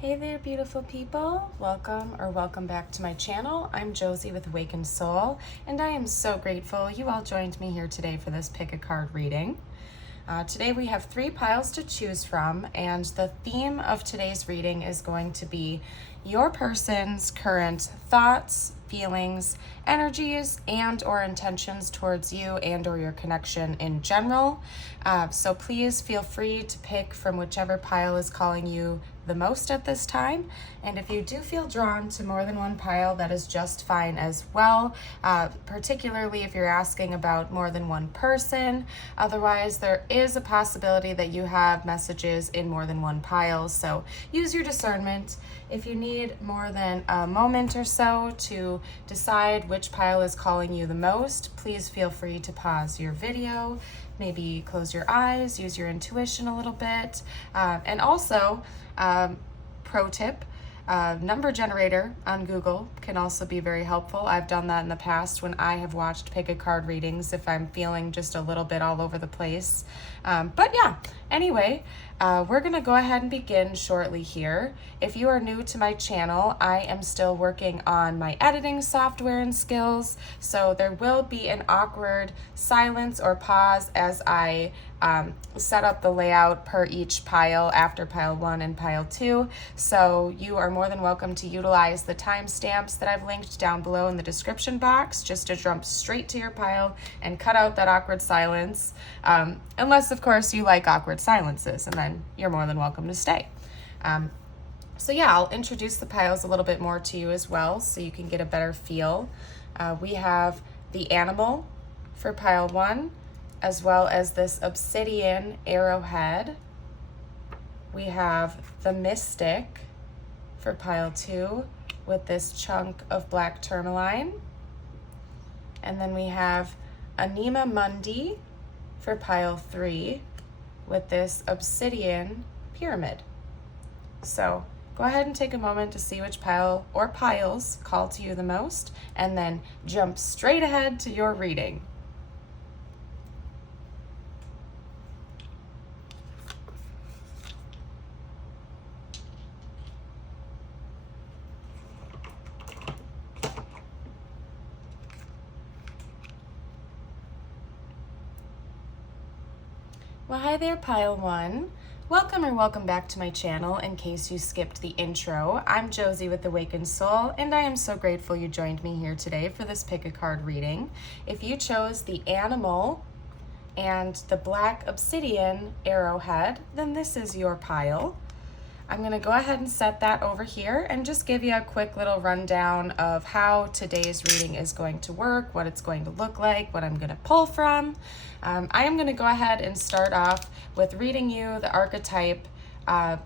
Hey there, beautiful people. Welcome back to my channel. I'm Josie with Awakened Soul, and I am so grateful you all joined me here today for this pick a card reading. Today we have 3 piles to choose from, and the theme of today's reading is going to be your person's current thoughts, feelings, energies, and or intentions towards you and or your connection in general. So please feel free to pick from whichever pile is calling you the most at this time. And if you do feel drawn to more than one pile, that is just fine as well, particularly if you're asking about more than one person. Otherwise, there is a possibility that you have messages in more than one pile, so use your discernment. If you need more than a moment or so to decide which pile is calling you the most, please feel free to pause your video, maybe close your eyes, use your intuition a little bit, and also, pro tip, number generator on Google can also be very helpful. I've done that in the past when I have watched pick a card readings if I'm feeling just a little bit all over the place. But yeah, anyway, we're gonna go ahead and begin shortly here. If you are new to my channel, I am still working on my editing software and skills, so there will be an awkward silence or pause as I set up the layout per each pile after pile 1 and pile 2. So you are more than welcome to utilize the timestamps that I've linked down below in the description box just to jump straight to your pile and cut out that awkward silence. Unless, of course, you like awkward silences, and then you're more than welcome to stay. So yeah, I'll introduce the piles a little bit more to you as well so you can get a better feel. We have the animal for pile 1, as well as this obsidian arrowhead. We have the mystic for pile 2 with this chunk of black tourmaline. And then we have Anima Mundi for pile 3 with this obsidian pyramid. So go ahead and take a moment to see which pile or piles call to you the most, and then jump straight ahead to your reading. Well, hi there, pile 1. Welcome back to my channel in case you skipped the intro. I'm Josie with Awakened Soul, and I am so grateful you joined me here today for this pick a card reading. If you chose the animal and the black obsidian arrowhead, then this is your pile. I'm going to go ahead and set that over here and just give you a quick little rundown of how today's reading is going to work, what it's going to look like, what I'm going to pull from. I am going to go ahead and start off with reading you the archetype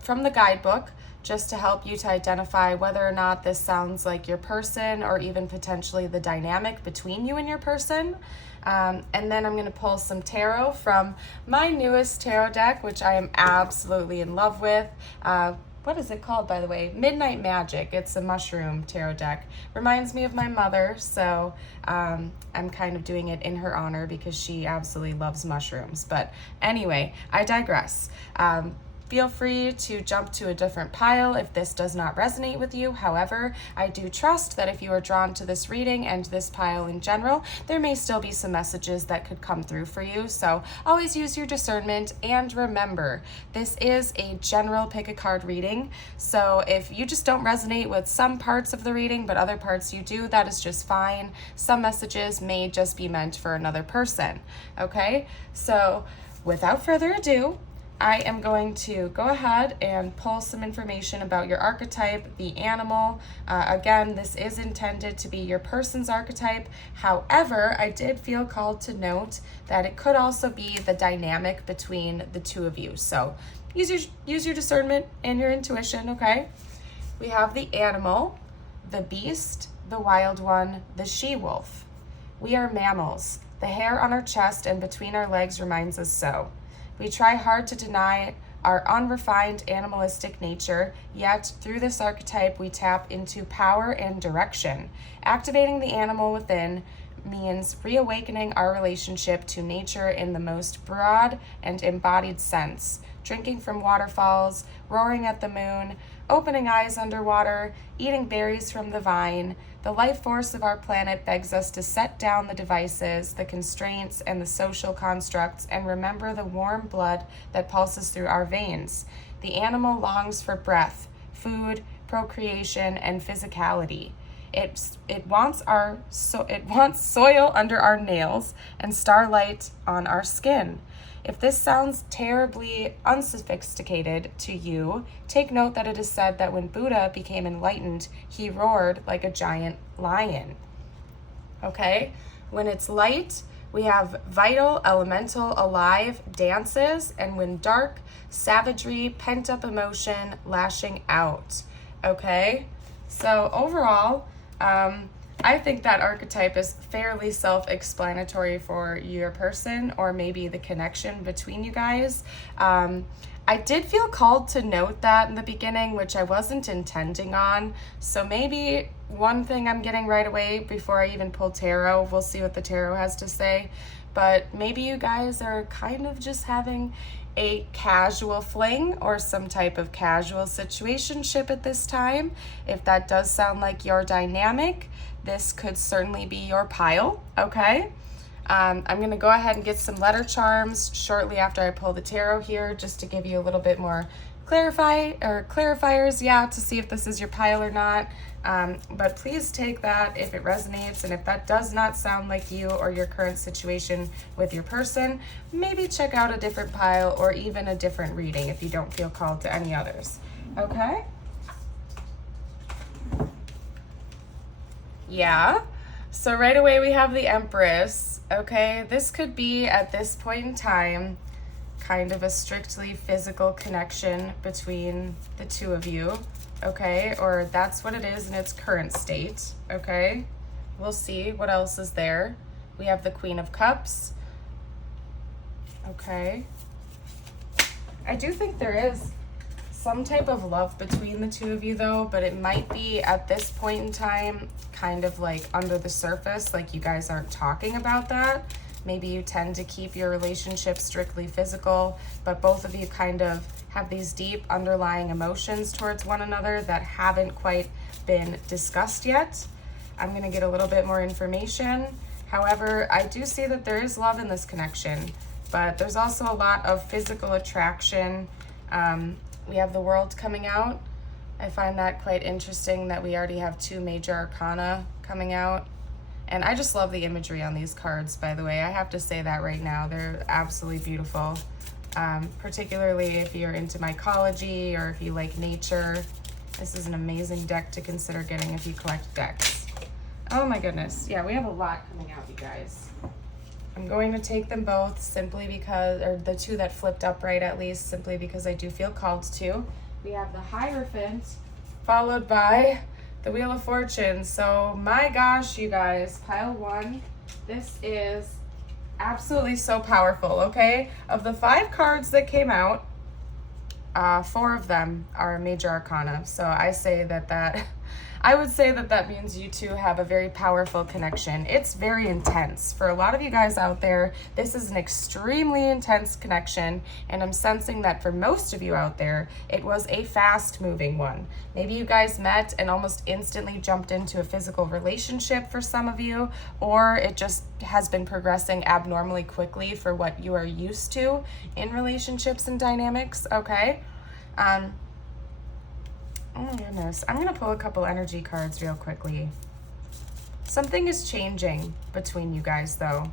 from the guidebook, just to help you to identify whether or not this sounds like your person or even potentially the dynamic between you and your person. And then I'm going to pull some tarot from my newest tarot deck, which I am absolutely in love with. What is it called, by the way? Midnight Magic. It's a mushroom tarot deck. Reminds me of my mother, so I'm kind of doing it in her honor because she absolutely loves mushrooms. But anyway, I digress. Feel free to jump to a different pile if this does not resonate with you. However, I do trust that if you are drawn to this reading and this pile in general, there may still be some messages that could come through for you. So always use your discernment, and remember, this is a general pick a card reading. So if you just don't resonate with some parts of the reading, but other parts you do, that is just fine. Some messages may just be meant for another person. Okay, so without further ado, I am going to go ahead and pull some information about your archetype, the animal. Again, this is intended to be your person's archetype. However, I did feel called to note that it could also be the dynamic between the two of you. So use your discernment and your intuition, okay? We have the animal, the beast, the wild one, the she-wolf. We are mammals. The hair on our chest and between our legs reminds us so. We try hard to deny our unrefined animalistic nature, yet through this archetype we tap into power and direction. Activating the animal within means reawakening our relationship to nature in the most broad and embodied sense. Drinking from waterfalls, roaring at the moon, opening eyes underwater, eating berries from the vine. The life force of our planet begs us to set down the devices, the constraints, and the social constructs, and remember the warm blood that pulses through our veins. The animal longs for breath, food, procreation, and physicality. It wants soil under our nails and starlight on our skin. If this sounds terribly unsophisticated to you, take note that it is said that when Buddha became enlightened, he roared like a giant lion. Okay? When it's light, we have vital, elemental, alive dances, and when dark, savagery, pent-up emotion, lashing out. Okay? So overall, I think that archetype is fairly self-explanatory for your person, or maybe the connection between you guys. I did feel called to note that in the beginning, which I wasn't intending on. So maybe one thing I'm getting right away before I even pull tarot, we'll see what the tarot has to say. But maybe you guys are kind of just having a casual fling or some type of casual situationship at this time. If that does sound like your dynamic, this could certainly be your pile, okay? I'm going to go ahead and get some letter charms shortly after I pull the tarot here, just to give you a little bit more clarifiers, yeah, to see if this is your pile or not. But please take that if it resonates, and if that does not sound like you or your current situation with your person, maybe check out a different pile or even a different reading if you don't feel called to any others, okay? Yeah, so right away we have the Empress, okay? This could be, at this point in time, kind of a strictly physical connection between the two of you, okay? Or that's what it is in its current state, okay? We'll see what else is there. We have the Queen of Cups, okay? I do think there is some type of love between the two of you though, but it might be at this point in time kind of like under the surface, like you guys aren't talking about that. Maybe you tend to keep your relationship strictly physical, but both of you kind of have these deep underlying emotions towards one another that haven't quite been discussed yet. I'm going to get a little bit more information. However, I do see that there is love in this connection, but there's also a lot of physical attraction. We have the World coming out. I find that quite interesting that we already have 2 major arcana coming out. And I just love the imagery on these cards, by the way. I have to say that right now. They're absolutely beautiful. Particularly if you're into mycology or if you like nature. This is an amazing deck to consider getting if you collect decks. Oh my goodness. Yeah, we have a lot coming out, you guys. I'm going to take them both simply because, or the 2 that flipped upright at least, simply because I do feel called to. We have the Hierophant, followed by the Wheel of Fortune. So my gosh, you guys, pile 1, this is absolutely so powerful, okay? Of the 5 cards that came out, 4 of them are major arcana. So I would say that means you two have a very powerful connection. It's very intense. For a lot of you guys out there, this is an extremely intense connection, and I'm sensing that for most of you out there, it was a fast-moving one. Maybe you guys met and almost instantly jumped into a physical relationship for some of you, or it just has been progressing abnormally quickly for what you are used to in relationships and dynamics, okay? Oh my goodness. I'm going to pull a couple energy cards real quickly. Something is changing between you guys, though.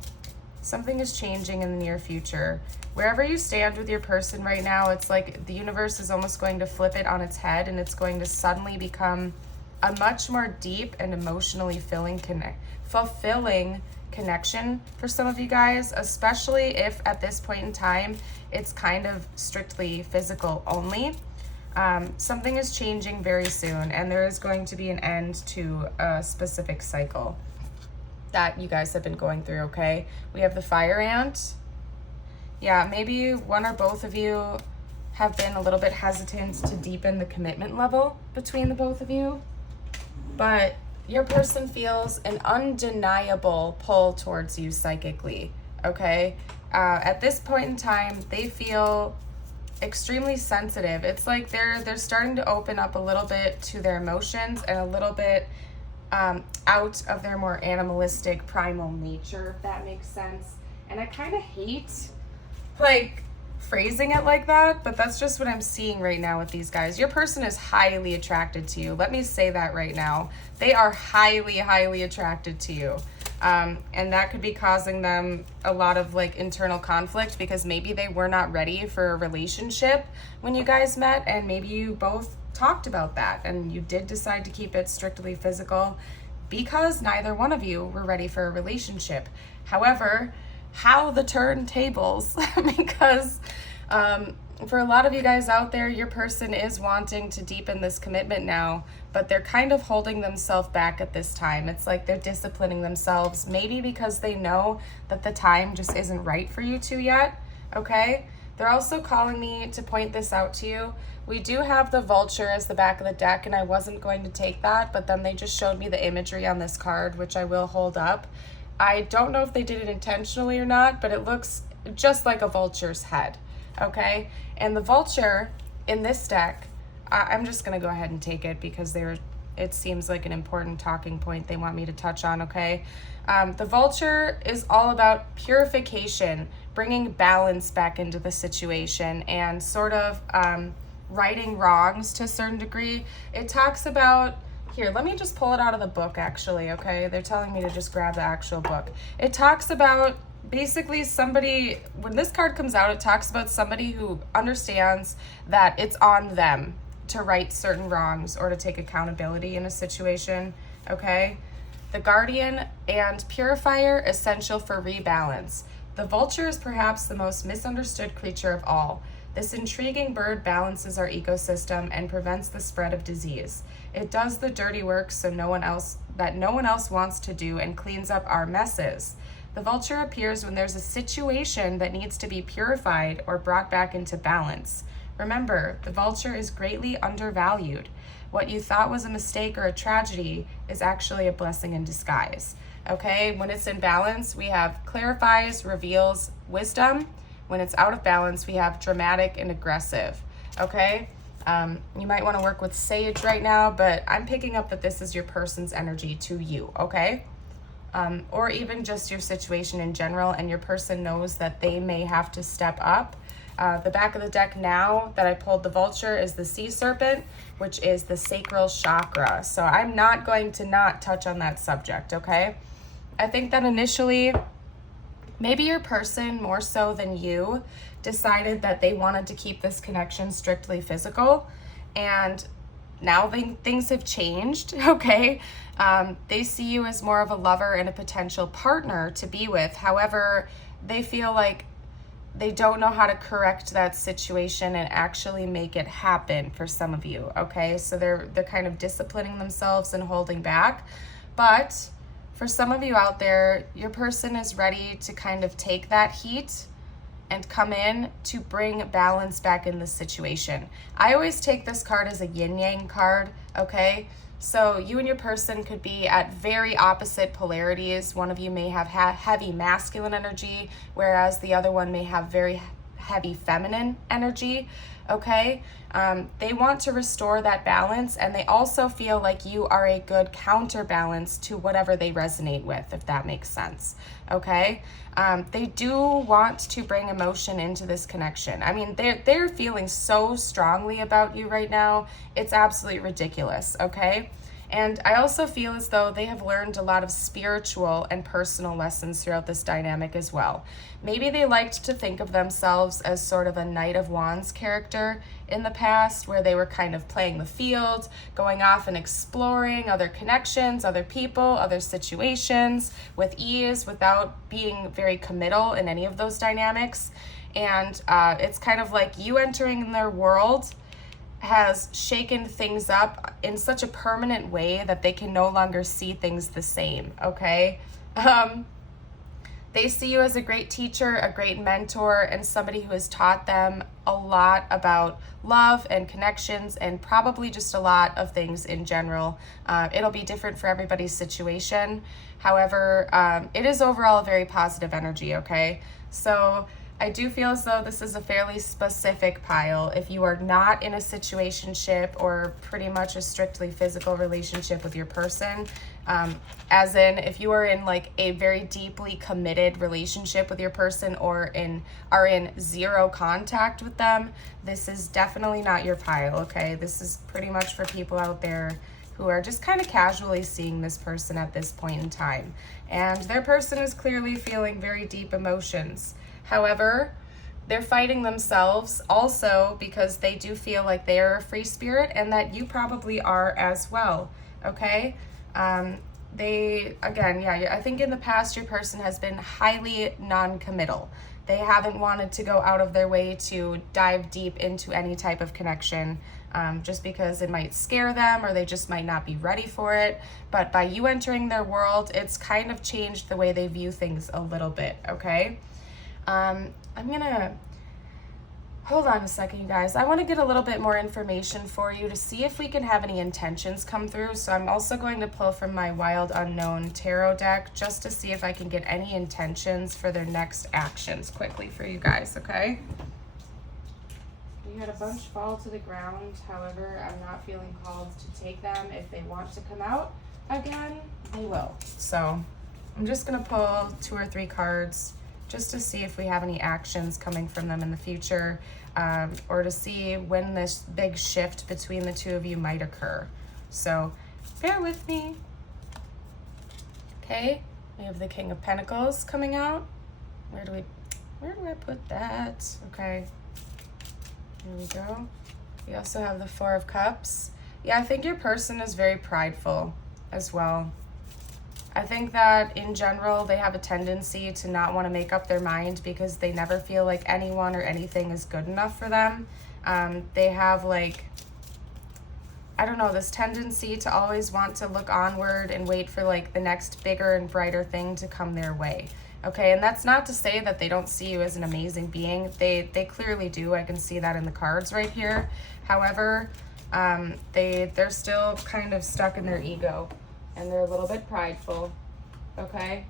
Something is changing in the near future. Wherever you stand with your person right now, it's like the universe is almost going to flip it on its head, and it's going to suddenly become a much more deep and emotionally fulfilling connection for some of you guys, especially if at this point in time, it's kind of strictly physical only. Something is changing very soon, and there is going to be an end to a specific cycle that you guys have been going through, okay? We have the Fire Ant. Yeah, maybe one or both of you have been a little bit hesitant to deepen the commitment level between the both of you, but your person feels an undeniable pull towards you psychically, okay? At this point in time, they feel extremely sensitive. It's like they're starting to open up a little bit to their emotions and a little bit out of their more animalistic primal nature, if that makes sense. And I kind of hate like phrasing it like that, but that's just what I'm seeing right now with these guys. Your person is highly attracted to you. Let me say that right now. They are highly, highly attracted to you. And that could be causing them a lot of like internal conflict because maybe they were not ready for a relationship when you guys met, and maybe you both talked about that and you did decide to keep it strictly physical because neither one of you were ready for a relationship. However, how the turntables because for a lot of you guys out there, your person is wanting to deepen this commitment now, but they're kind of holding themselves back at this time. It's like they're disciplining themselves, maybe because they know that the time just isn't right for you two yet, okay? They're also calling me to point this out to you. We do have the vulture as the back of the deck, and I wasn't going to take that, but then they just showed me the imagery on this card, which I will hold up. I don't know if they did it intentionally or not, but it looks just like a vulture's head, okay? And the vulture in this deck, I'm just going to go ahead and take it because it seems like an important talking point they want me to touch on, okay? The vulture is all about purification, bringing balance back into the situation, and sort of righting wrongs to a certain degree. It talks about, here, let me just pull it out of the book actually, okay? They're telling me to just grab the actual book. It talks about basically somebody, when this card comes out, it talks about somebody who understands that it's on them to right certain wrongs or to take accountability in a situation, okay? The guardian and purifier, essential for rebalance. The vulture is perhaps the most misunderstood creature of all. This intriguing bird balances our ecosystem and prevents the spread of disease. It does the dirty work no one else wants to do and cleans up our messes. The vulture appears when there's a situation that needs to be purified or brought back into balance. Remember, the vulture is greatly undervalued. What you thought was a mistake or a tragedy is actually a blessing in disguise. Okay, when it's in balance, we have clarifies, reveals, wisdom. When it's out of balance, we have dramatic and aggressive. Okay, you might want to work with sage right now, but I'm picking up that this is your person's energy to you, okay? Or even just your situation in general, and your person knows that they may have to step up. The back of the deck now that I pulled the vulture is the sea serpent, which is the sacral chakra. So I'm not going to not touch on that subject, okay? I think that initially, maybe your person more so than you decided that they wanted to keep this connection strictly physical, and now things have changed, okay? They see you as more of a lover and a potential partner to be with. However, they feel like they don't know how to correct that situation and actually make it happen for some of you, okay? So they're kind of disciplining themselves and holding back. But for some of you out there, your person is ready to kind of take that heat and come in to bring balance back in the situation. I always take this card as a yin-yang card, okay? So you and your person could be at very opposite polarities. One of you may have heavy masculine energy, whereas the other one may have very heavy feminine energy, okay? They want to restore that balance, and they also feel like you are a good counterbalance to whatever they resonate with, if that makes sense, okay? They do want to bring emotion into this connection. I mean, they're feeling so strongly about you right now. It's absolutely ridiculous, okay? And I also feel as though they have learned a lot of spiritual and personal lessons throughout this dynamic as well. Maybe they liked to think of themselves as sort of a Knight of Wands character in the past, where they were kind of playing the field, going off and exploring other connections, other people, other situations with ease without being very committal in any of those dynamics. And it's kind of like you entering in their world has shaken things up in such a permanent way that they can no longer see things the same, okay? They see you as a great teacher, a great mentor, and somebody who has taught them a lot about love and connections, and probably just a lot of things in general. It'll be different for everybody's situation. However, it is overall a very positive energy, okay? So I do feel as though this is a fairly specific pile. If you are not in a situationship or pretty much a strictly physical relationship with your person, as in if you are in like a very deeply committed relationship with your person or are in zero contact with them, this is definitely not your pile, okay? This is pretty much for people out there who are just kind of casually seeing this person at this point in time. And their person is clearly feeling very deep emotions. However, they're fighting themselves also because they do feel like they are a free spirit and that you probably are as well, okay? I think in the past your person has been highly non-committal. They haven't wanted to go out of their way to dive deep into any type of connection, just because it might scare them or they just might not be ready for it. But by you entering their world, it's kind of changed the way they view things a little bit, okay? I'm gonna hold on a second, you guys. I want to get a little bit more information for you to see if we can have any intentions come through. So I'm also going to pull from my Wild Unknown tarot deck just to see if I can get any intentions for their next actions quickly for you guys, okay? We had a bunch fall to the ground. However, I'm not feeling called to take them. If they want to come out again, they will. So I'm just going to pull 2 or 3 cards just to see if we have any actions coming from them in the future, or to see when this big shift between the two of you might occur. So bear with me. Okay, we have the King of Pentacles coming out. Where do I put that? Okay, here we go. We also have the 4 of Cups. Yeah, I think your person is very prideful as well. I think that in general, they have a tendency to not want to make up their mind because they never feel like anyone or anything is good enough for them. They have like, I don't know, this tendency to always want to look onward and wait for like the next bigger and brighter thing to come their way. Okay, and that's not to say that they don't see you as an amazing being. They clearly do. I can see that in the cards right here. However, they're still kind of stuck in their ego. And they're a little bit prideful, okay?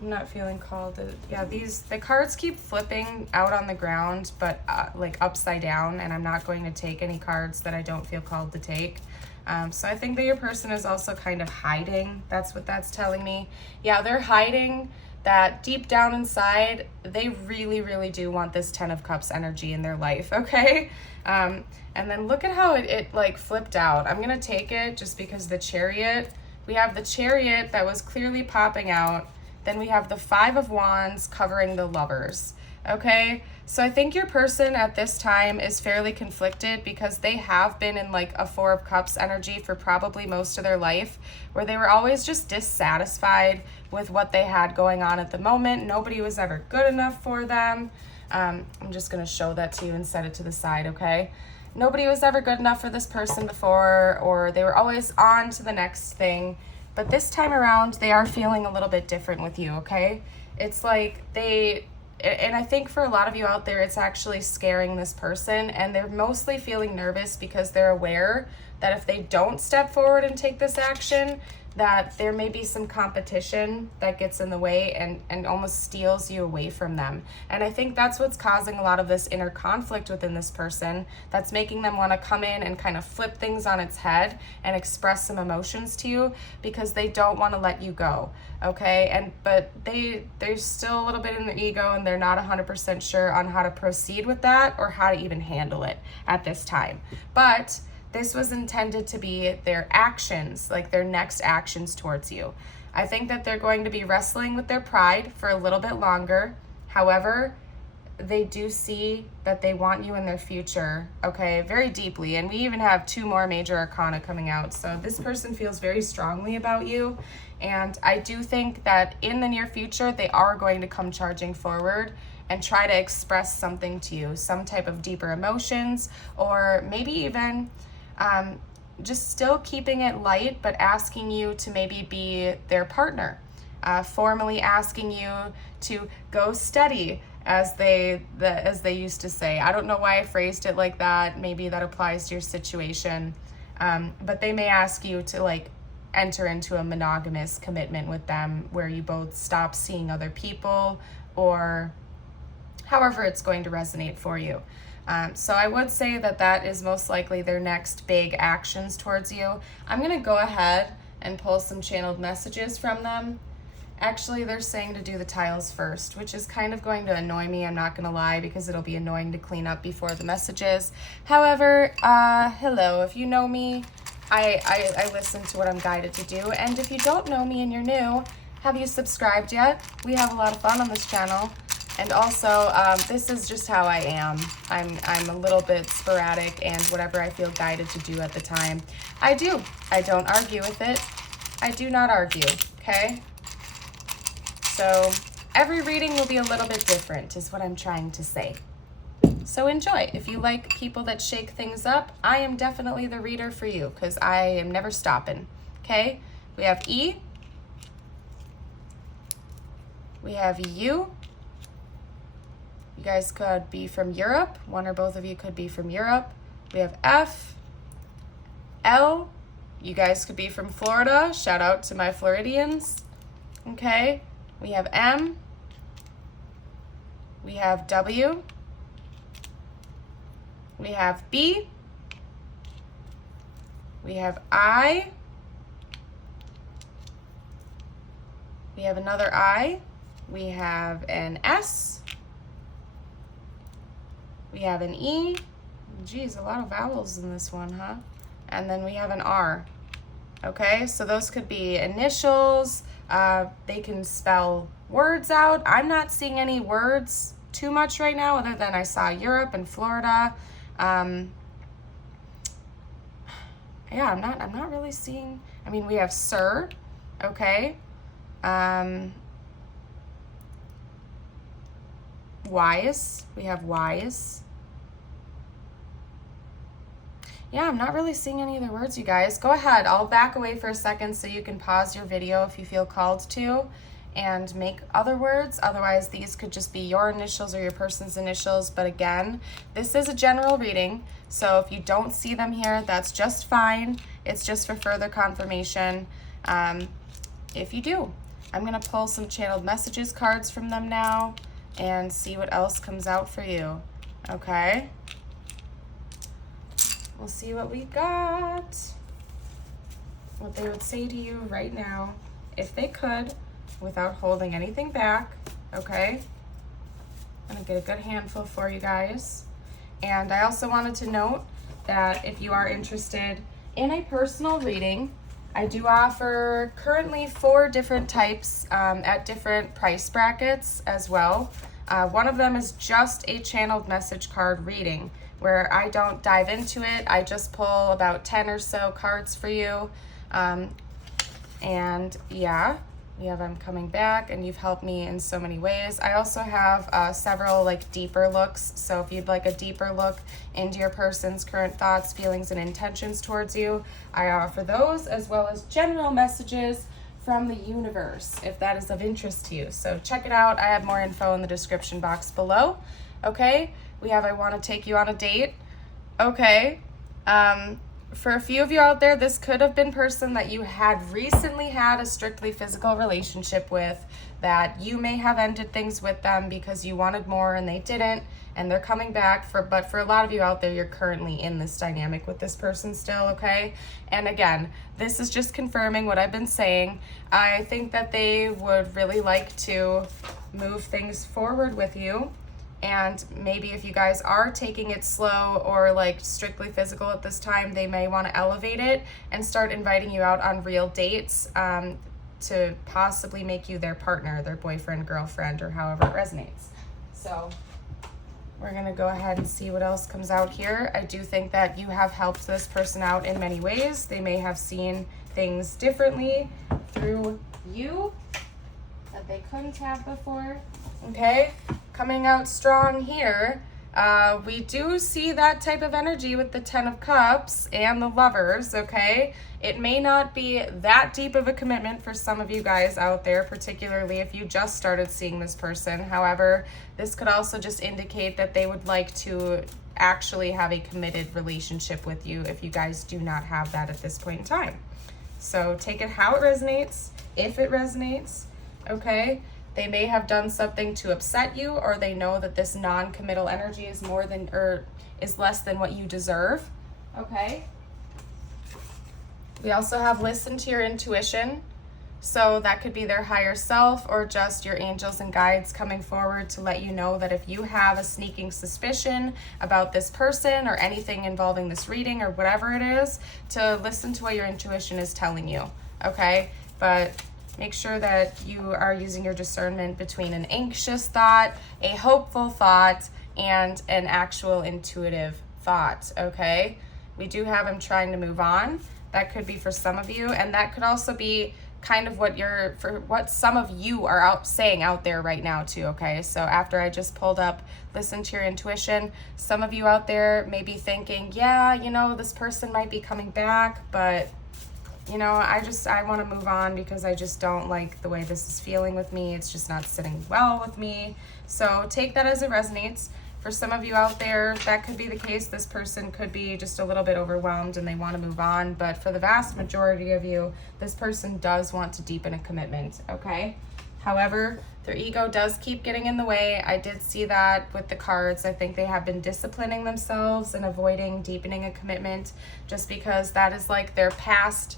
I'm not feeling called to, yeah, the cards keep flipping out on the ground, but like upside down, and I'm not going to take any cards that I don't feel called to take. So I think that your person is also kind of hiding. That's what that's telling me. Yeah, they're hiding that deep down inside, they really, really do want this 10 of Cups energy in their life, okay? And then look at how it like flipped out. I'm gonna take it just because the Chariot, we have the Chariot that was clearly popping out. Then we have the 5 of Wands covering the Lovers, okay? So I think your person at this time is fairly conflicted because they have been in like a 4 of Cups energy for probably most of their life, where they were always just dissatisfied with what they had going on at the moment. Nobody was ever good enough for them. I'm just gonna show that to you and set it to the side, okay? Nobody was ever good enough for this person before, or they were always on to the next thing. But this time around, they are feeling a little bit different with you, okay? It's like and I think for a lot of you out there, it's actually scaring this person, and they're mostly feeling nervous because they're aware that if they don't step forward and take this action, that there may be some competition that gets in the way and almost steals you away from them. And I think that's what's causing a lot of this inner conflict within this person, that's making them want to come in and kind of flip things on its head and express some emotions to you because they don't want to let you go, okay? But they're still a little bit in their ego, and they're not 100% sure on how to proceed with that or how to even handle it at this time. But this was intended to be their actions, like their next actions towards you. I think that they're going to be wrestling with their pride for a little bit longer. However, they do see that they want you in their future, okay, very deeply. And we even have 2 more major arcana coming out. So this person feels very strongly about you. And I do think that in the near future, they are going to come charging forward and try to express something to you, some type of deeper emotions, or maybe even just still keeping it light, but asking you to maybe be their partner, formally asking you to go steady, as they used to say. I don't know why I phrased it like that. Maybe that applies to your situation, but they may ask you to like enter into a monogamous commitment with them where you both stop seeing other people, or however it's going to resonate for you. So I would say that that is most likely their next big actions towards you. I'm going to go ahead and pull some channeled messages from them. Actually, they're saying to do the tiles first, which is kind of going to annoy me, I'm not going to lie, because it'll be annoying to clean up before the messages. However, hello, if you know me, I listen to what I'm guided to do. And if you don't know me and you're new, have you subscribed yet? We have a lot of fun on this channel. And also, this is just how I am. I'm a little bit sporadic, and whatever I feel guided to do at the time, I do. I don't argue with it. I do not argue, okay? So every reading will be a little bit different, is what I'm trying to say. So enjoy. If you like people that shake things up, I am definitely the reader for you, because I am never stopping, okay? We have E. We have U. You guys could be from Europe. One or both of you could be from Europe. We have F, L. You guys could be from Florida. Shout out to my Floridians. Okay. We have M. We have W. We have B. We have I. We have another I. We have an S. We have an E. Geez, a lot of vowels in this one, huh? And then we have an R. Okay, so those could be initials. They can spell words out. I'm not seeing any words too much right now, other than I saw Europe and Florida. Yeah, I'm not really seeing. I mean, we have Sir. Okay. Wise. We have wise. Yeah, I'm not really seeing any other words, you guys. Go ahead. I'll back away for a second so you can pause your video if you feel called to and make other words. Otherwise, these could just be your initials or your person's initials. But again, this is a general reading, so if you don't see them here, that's just fine. It's just for further confirmation. If you do, I'm going to pull some channeled messages cards from them now and see what else comes out for you. Okay? We'll see what we got. What they would say to you right now, if they could, without holding anything back. Okay? I'm gonna get a good handful for you guys. And I also wanted to note that if you are interested in a personal reading, I do offer currently 4 different types at different price brackets as well. One of them is just a channeled message card reading, where I don't dive into it. I just pull about 10 or so cards for you. And yeah, we have I'm coming back, and you've helped me in so many ways. I also have several like deeper looks. So if you'd like a deeper look into your person's current thoughts, feelings, and intentions towards you, I offer those, as well as general messages from the universe, if that is of interest to you. So check it out. I have more info in the description box below. Okay, we have I want to take you on a date. Okay, for a few of you out there, this could have been person that you had recently had a strictly physical relationship with, that you may have ended things with them because you wanted more and they didn't, and they're coming back. But for a lot of you out there, you're currently in this dynamic with this person still, okay? And again, this is just confirming what I've been saying. I think that they would really like to move things forward with you. And maybe if you guys are taking it slow or like strictly physical at this time, they may want to elevate it and start inviting you out on real dates to possibly make you their partner, their boyfriend, girlfriend, or however it resonates. So we're going to go ahead and see what else comes out here. I do think that you have helped this person out in many ways. They may have seen things differently through you that they couldn't have before. Okay, coming out strong here. We do see that type of energy with the 10 of Cups and the Lovers, okay? It may not be that deep of a commitment for some of you guys out there, particularly if you just started seeing this person. However, this could also just indicate that they would like to actually have a committed relationship with you if you guys do not have that at this point in time. So take it how it resonates, if it resonates, okay? They may have done something to upset you, or they know that this non-committal energy is more than, or is less than what you deserve, okay? We also have listen to your intuition. So that could be their higher self or just your angels and guides coming forward to let you know that if you have a sneaking suspicion about this person or anything involving this reading or whatever it is, to listen to what your intuition is telling you, okay? But make sure that you are using your discernment between an anxious thought, a hopeful thought, and an actual intuitive thought, okay? We do have I'm trying to move on. That could be for some of you, and that could also be kind of what some of you are saying out there right now too, okay? So after I just pulled up listen to your intuition, some of you out there may be thinking, yeah, you know, this person might be coming back, but you know, I want to move on because I just don't like the way this is feeling with me. It's just not sitting well with me. So take that as it resonates. For some of you out there, that could be the case. This person could be just a little bit overwhelmed and they want to move on. But for the vast majority of you, this person does want to deepen a commitment, okay? However, their ego does keep getting in the way. I did see that with the cards. I think they have been disciplining themselves and avoiding deepening a commitment just because that is like their past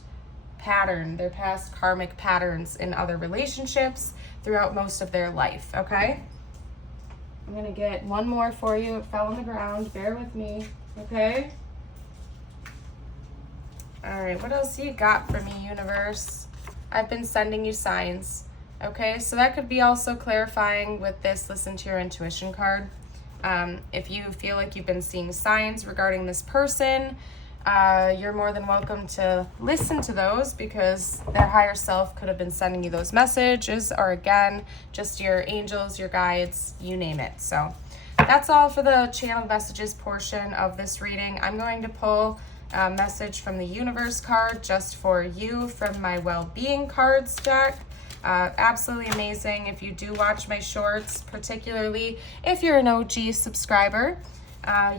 pattern, their past karmic patterns in other relationships throughout most of their life, okay? I'm going to get one more for you. It fell on the ground. Bear with me, okay? All right, what else you got for me, universe? I've been sending you signs, okay? So that could be also clarifying with this listen to your intuition card. If you feel like you've been seeing signs regarding this person, you're more than welcome to listen to those because their higher self could have been sending you those messages, or again, just your angels, your guides, you name it. So that's all for the channel messages portion of this reading. I'm going to pull a message from the universe card just for you from my well-being cards deck. Absolutely amazing. If you do watch my shorts, particularly if you're an OG subscriber,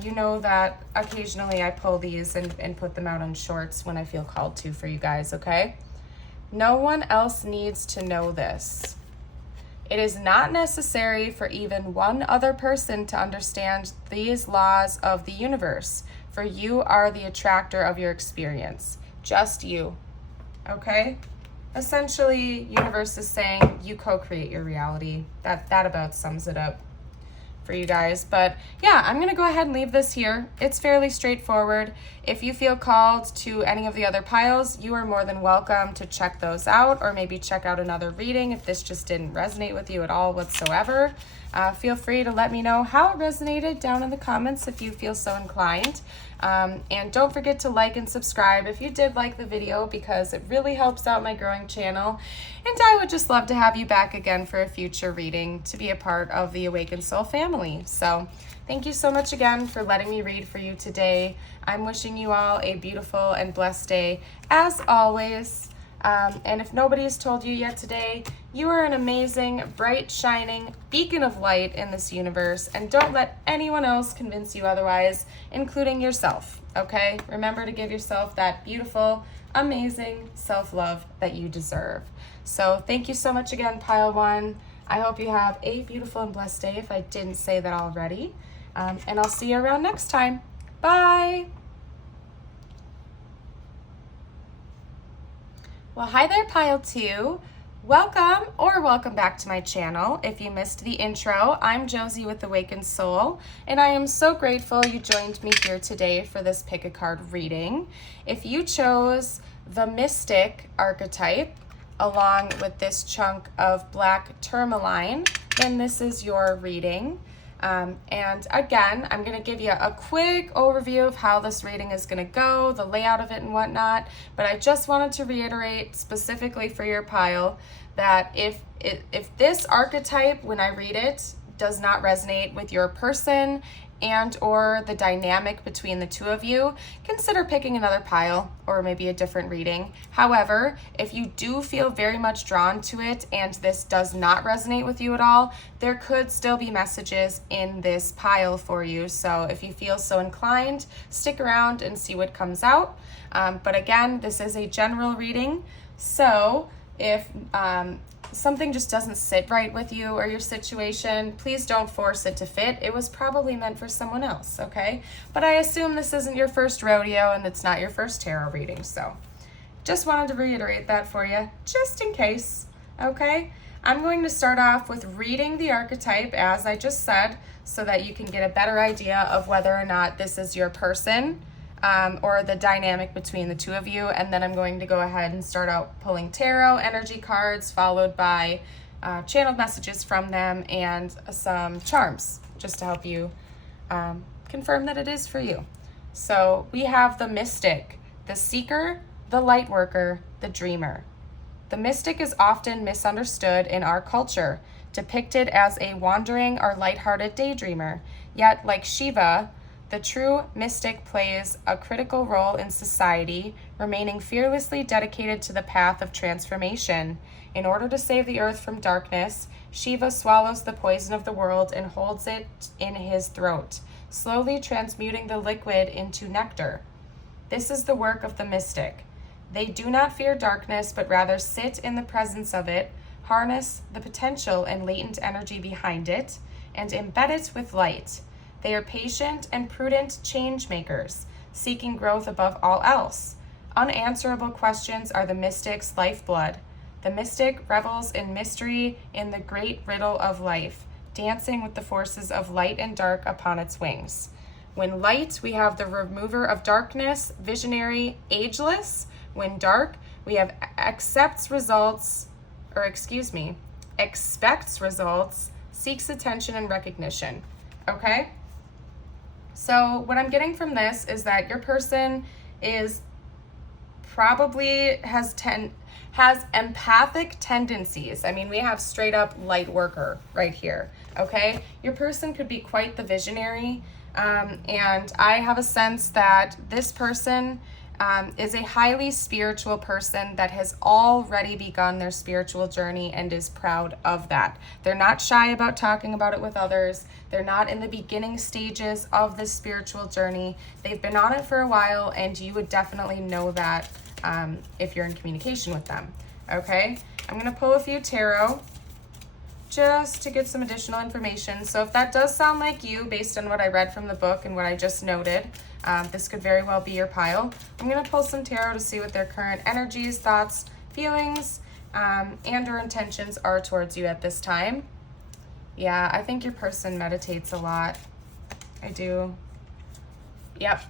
you know that occasionally I pull these and put them out on shorts when I feel called to for you guys, okay? No one else needs to know this. It is not necessary for even one other person to understand these laws of the universe, for you are the attractor of your experience. Just you, okay? Essentially, universe is saying you co-create your reality. That about sums it up for you guys. But yeah, I'm gonna go ahead and leave this here. It's fairly straightforward. If you feel called to any of the other piles, you are more than welcome to check those out, or maybe check out another reading if this just didn't resonate with you at all whatsoever. Feel free to let me know how it resonated down in the comments if you feel so inclined. And don't forget to like and subscribe if you did like the video, because it really helps out my growing channel. And I would just love to have you back again for a future reading to be a part of the Awakened Soul family. So thank you so much again for letting me read for you today. I'm wishing you all a beautiful and blessed day as always. And if nobody has told you yet today, you are an amazing, bright, shining beacon of light in this universe, and don't let anyone else convince you otherwise, including yourself, okay? Remember to give yourself that beautiful, amazing self-love that you deserve. So thank you so much again, Pile 1. I hope you have a beautiful and blessed day if I didn't say that already. And I'll see you around next time. Bye! Well, hi there, Pile 2. Welcome back to my channel. If you missed the intro, I'm Josie with Awakened Soul, and I am so grateful you joined me here today for this pick a card reading. If you chose the Mystic archetype along with this chunk of black tourmaline, then this is your reading. And again, I'm going to give you a quick overview of how this reading is going to go, the layout of it and whatnot, but I just wanted to reiterate specifically for your pile that if this archetype, when I read it, does not resonate with your person and or the dynamic between the two of you, consider picking another pile or maybe a different reading. However, if you do feel very much drawn to it and this does not resonate with you at all, there could still be messages in this pile for you. So if you feel so inclined, stick around and see what comes out. But again, this is a general reading. So if something just doesn't sit right with you or your situation, please don't force it to fit. It was probably meant for someone else, okay? But I assume this isn't your first rodeo and it's not your first tarot reading, so just wanted to reiterate that for you, just in case, okay? I'm going to start off with reading the archetype, as I just said, so that you can get a better idea of whether or not this is your person, or the dynamic between the two of you. And then I'm going to go ahead and start out pulling tarot energy cards, followed by channeled messages from them and some charms, just to help you confirm that it is for you. So we have the mystic, the seeker, the light worker, the dreamer. The mystic is often misunderstood in our culture, depicted as a wandering or lighthearted daydreamer. Yet, like Shiva, the true mystic plays a critical role in society, remaining fearlessly dedicated to the path of transformation. In order to save the earth from darkness, Shiva swallows the poison of the world and holds it in his throat, slowly transmuting the liquid into nectar. This is the work of the mystic. They do not fear darkness, but rather sit in the presence of it, harness the potential and latent energy behind it, and embed it with light. They are patient and prudent change makers, seeking growth above all else. Unanswerable questions are the mystic's lifeblood. The mystic revels in mystery in the great riddle of life, dancing with the forces of light and dark upon its wings. When light, we have the remover of darkness, visionary, ageless. When dark, we have expects results, seeks attention and recognition. Okay? So what I'm getting from this is that your person is probably has empathic tendencies. I mean, we have straight up light worker right here. Okay? Your person could be quite the visionary. And I have a sense that this person is a highly spiritual person that has already begun their spiritual journey and is proud of that. They're not shy about talking about it with others. They're not in the beginning stages of this spiritual journey. They've been on it for a while, and you would definitely know that if you're in communication with them. Okay? I'm going to pull a few tarot just to get some additional information. So if that does sound like you, based on what I read from the book and what I just noted, this could very well be your pile. I'm going to pull some tarot to see what their current energies, thoughts, feelings, and or intentions are towards you at this time. Yeah, I think your person meditates a lot. I do. Yep.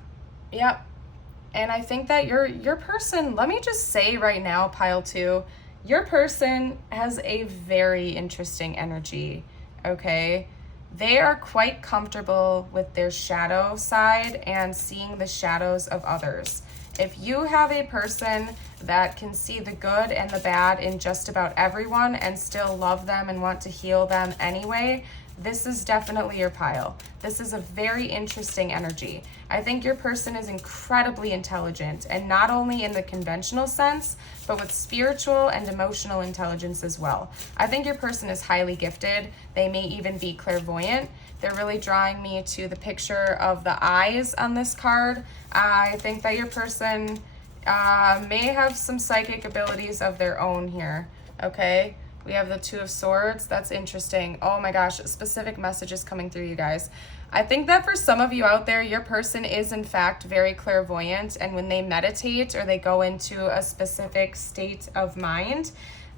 And I think that your person, let me just say right now, pile 2, your person has a very interesting energy, okay? They are quite comfortable with their shadow side and seeing the shadows of others. If you have a person that can see the good and the bad in just about everyone and still love them and want to heal them anyway, this is definitely your pile. This is a very interesting energy. I think your person is incredibly intelligent, and not only in the conventional sense, but with spiritual and emotional intelligence as well. I think your person is highly gifted. They may even be clairvoyant. They're really drawing me to the picture of the eyes on this card. I think that your person may have some psychic abilities of their own here, okay? We have the 2 of Swords. That's interesting. Oh my gosh, specific messages coming through, you guys. I think that for some of you out there, your person is in fact very clairvoyant, and when they meditate or they go into a specific state of mind,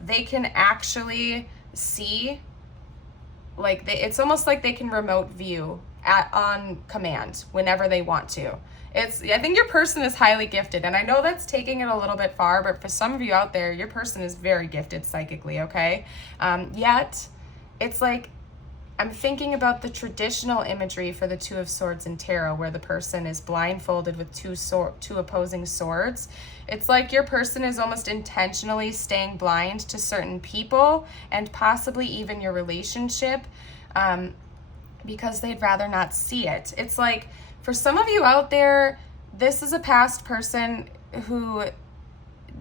they can actually see, like, it's almost like they can remote view on command whenever they want to. I think your person is highly gifted, and I know that's taking it a little bit far, but for some of you out there, your person is very gifted psychically, okay? Yet, it's like, I'm thinking about the traditional imagery for the 2 of Swords in tarot, where the person is blindfolded with two opposing swords. It's like your person is almost intentionally staying blind to certain people and possibly even your relationship because they'd rather not see it. It's like, for some of you out there, this is a past person who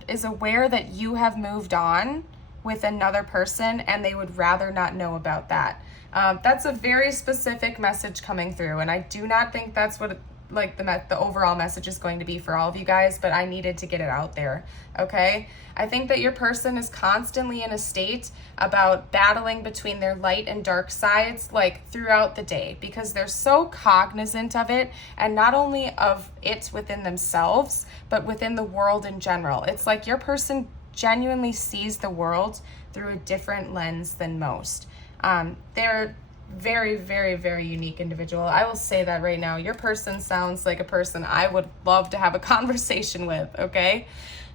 is aware that you have moved on with another person and they would rather not know about that. That's a very specific message coming through, and I do not think that's what like the overall message is going to be for all of you guys, but I needed to get it out there, okay? I think that your person is constantly in a state about battling between their light and dark sides, like throughout the day, because they're so cognizant of it, and not only of it within themselves, but within the world in general. It's like your person genuinely sees the world through a different lens than most. They're very, very, very unique individual. I will say that right now. Your person sounds like a person I would love to have a conversation with, okay?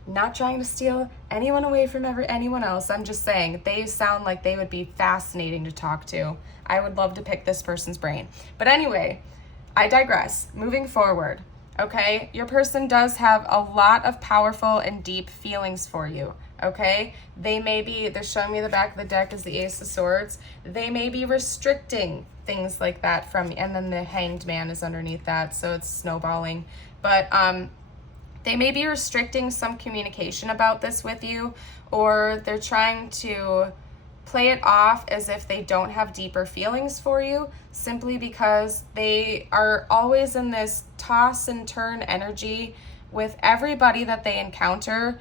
Not trying to steal anyone away from anyone else. I'm just saying they sound like they would be fascinating to talk to. I would love to pick this person's brain. But anyway, I digress. Moving forward, okay? Your person does have a lot of powerful and deep feelings for you. Okay, they're showing me the back of the deck is the Ace of Swords. They may be restricting things like that from, and then the Hanged Man is underneath that, so it's snowballing. But they may be restricting some communication about this with you, or they're trying to play it off as if they don't have deeper feelings for you, simply because they are always in this toss and turn energy with everybody that they encounter.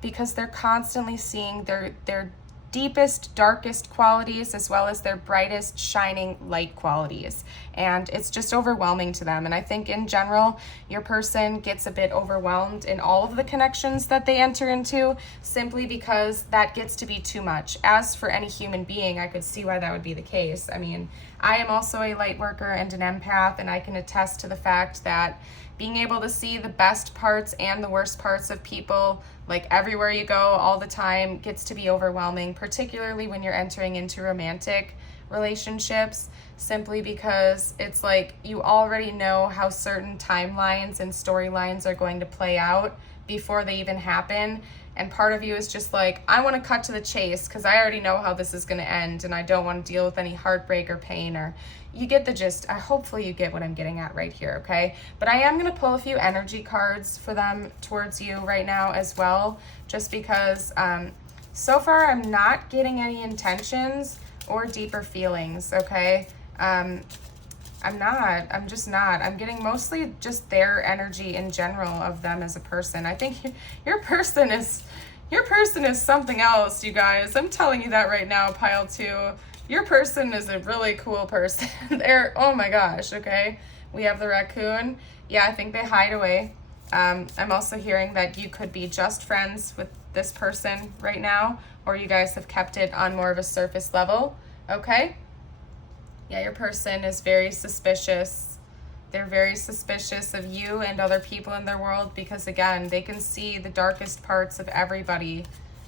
Because they're constantly seeing their deepest, darkest qualities as well as their brightest, shining light qualities. And it's just overwhelming to them. And I think in general, your person gets a bit overwhelmed in all of the connections that they enter into, simply because that gets to be too much. As for any human being, I could see why that would be the case. I mean, I am also a light worker and an empath, and I can attest to the fact that being able to see the best parts and the worst parts of people, like everywhere you go all the time, gets to be overwhelming, particularly when you're entering into romantic relationships, simply because it's like you already know how certain timelines and storylines are going to play out before they even happen. And part of you is just like, I want to cut to the chase because I already know how this is going to end, and I don't want to deal with any heartbreak or pain. Or you get the gist. Hopefully you get what I'm getting at right here, okay? But I am going to pull a few energy cards for them towards you right now as well, just because so far I'm not getting any intentions or deeper feelings, okay? I'm just not. I'm getting mostly just their energy in general of them as a person. I think your person is something else, you guys. I'm telling you that right now, pile 2. Your person is a really cool person. Oh my gosh, okay? We have the raccoon. Yeah, I think they hide away. I'm also hearing that you could be just friends with this person right now, or you guys have kept it on more of a surface level, okay? Yeah, your person is very suspicious. They're very suspicious of you and other people in their world because, again, they can see the darkest parts of everybody,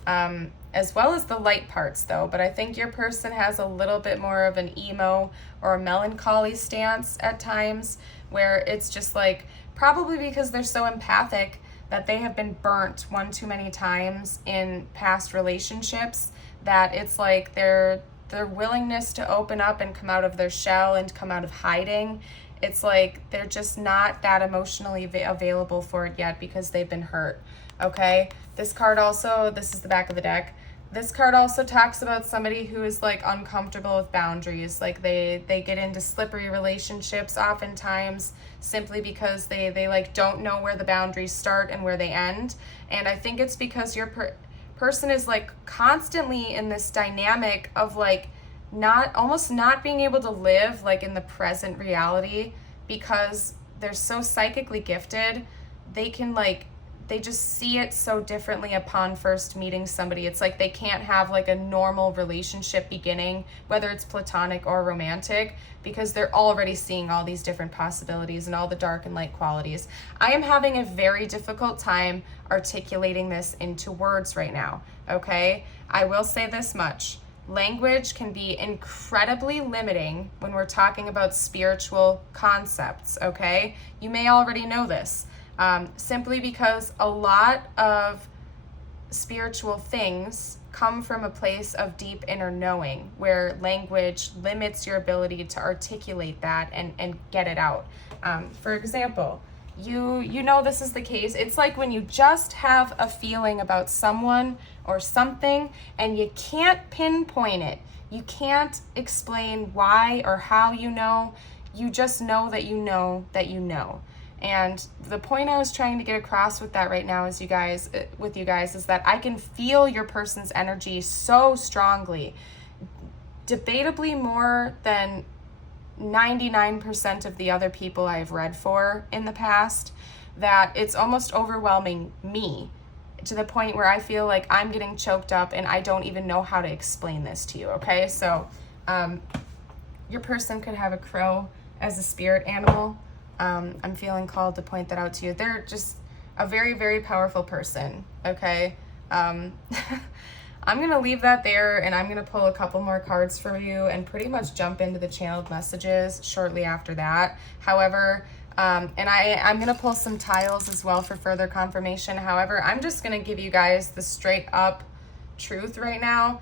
as well as the light parts, though. But I think your person has a little bit more of an emo or a melancholy stance at times, where it's just like, probably because they're so empathic that they have been burnt one too many times in past relationships, that it's like their willingness to open up and come out of their shell and come out of hiding, it's like they're just not that emotionally available for it yet because they've been hurt, okay? This card also, this is the back of the deck, this card also talks about somebody who is like uncomfortable with boundaries. Like they get into slippery relationships oftentimes simply because they like don't know where the boundaries start and where they end. And I think it's because your person is like constantly in this dynamic of like almost not being able to live like in the present reality because they're so psychically gifted. They just see it so differently upon first meeting somebody. It's like they can't have like a normal relationship beginning, whether it's platonic or romantic, because they're already seeing all these different possibilities and all the dark and light qualities. I am having a very difficult time articulating this into words right now, okay? I will say this much. Language can be incredibly limiting when we're talking about spiritual concepts, okay? You may already know this. Simply because a lot of spiritual things come from a place of deep inner knowing, where language limits your ability to articulate that and get it out. For example, you know this is the case. It's like when you just have a feeling about someone or something and you can't pinpoint it. You can't explain why or how you know. You just know that you know that you know. And the point I was trying to get across with that right now is you guys is that I can feel your person's energy so strongly, debatably more than 99% of the other people I've read for in the past, that it's almost overwhelming me to the point where I feel like I'm getting choked up and I don't even know how to explain this to you, okay? So your person could have a crow as a spirit animal. I'm feeling called to point that out to you. They're just a very, very powerful person, okay? I'm going to leave that there, and I'm going to pull a couple more cards for you and pretty much jump into the channeled messages shortly after that. However, and I'm going to pull some tiles as well for further confirmation. However, I'm just going to give you guys the straight up truth right now.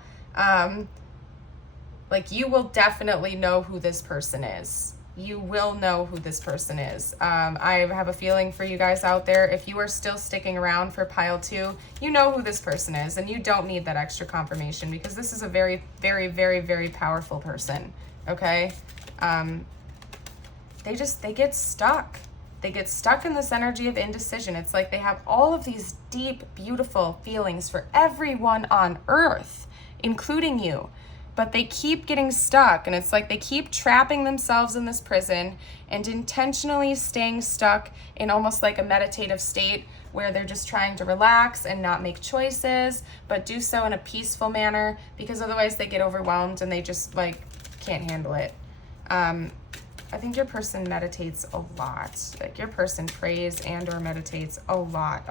Like, you will definitely know who this person is. You will know who this person is. I have a feeling for you guys out there, if you are still sticking around for pile 2, you know who this person is, and you don't need that extra confirmation because this is a very, very, very, very powerful person, okay? They get stuck. They get stuck in this energy of indecision. It's like they have all of these deep, beautiful feelings for everyone on earth, including you. But they keep getting stuck, and it's like they keep trapping themselves in this prison and intentionally staying stuck in almost like a meditative state where they're just trying to relax and not make choices, but do so in a peaceful manner, because otherwise they get overwhelmed and they just like can't handle it. I think your person meditates a lot. Like, your person prays and or meditates a lot,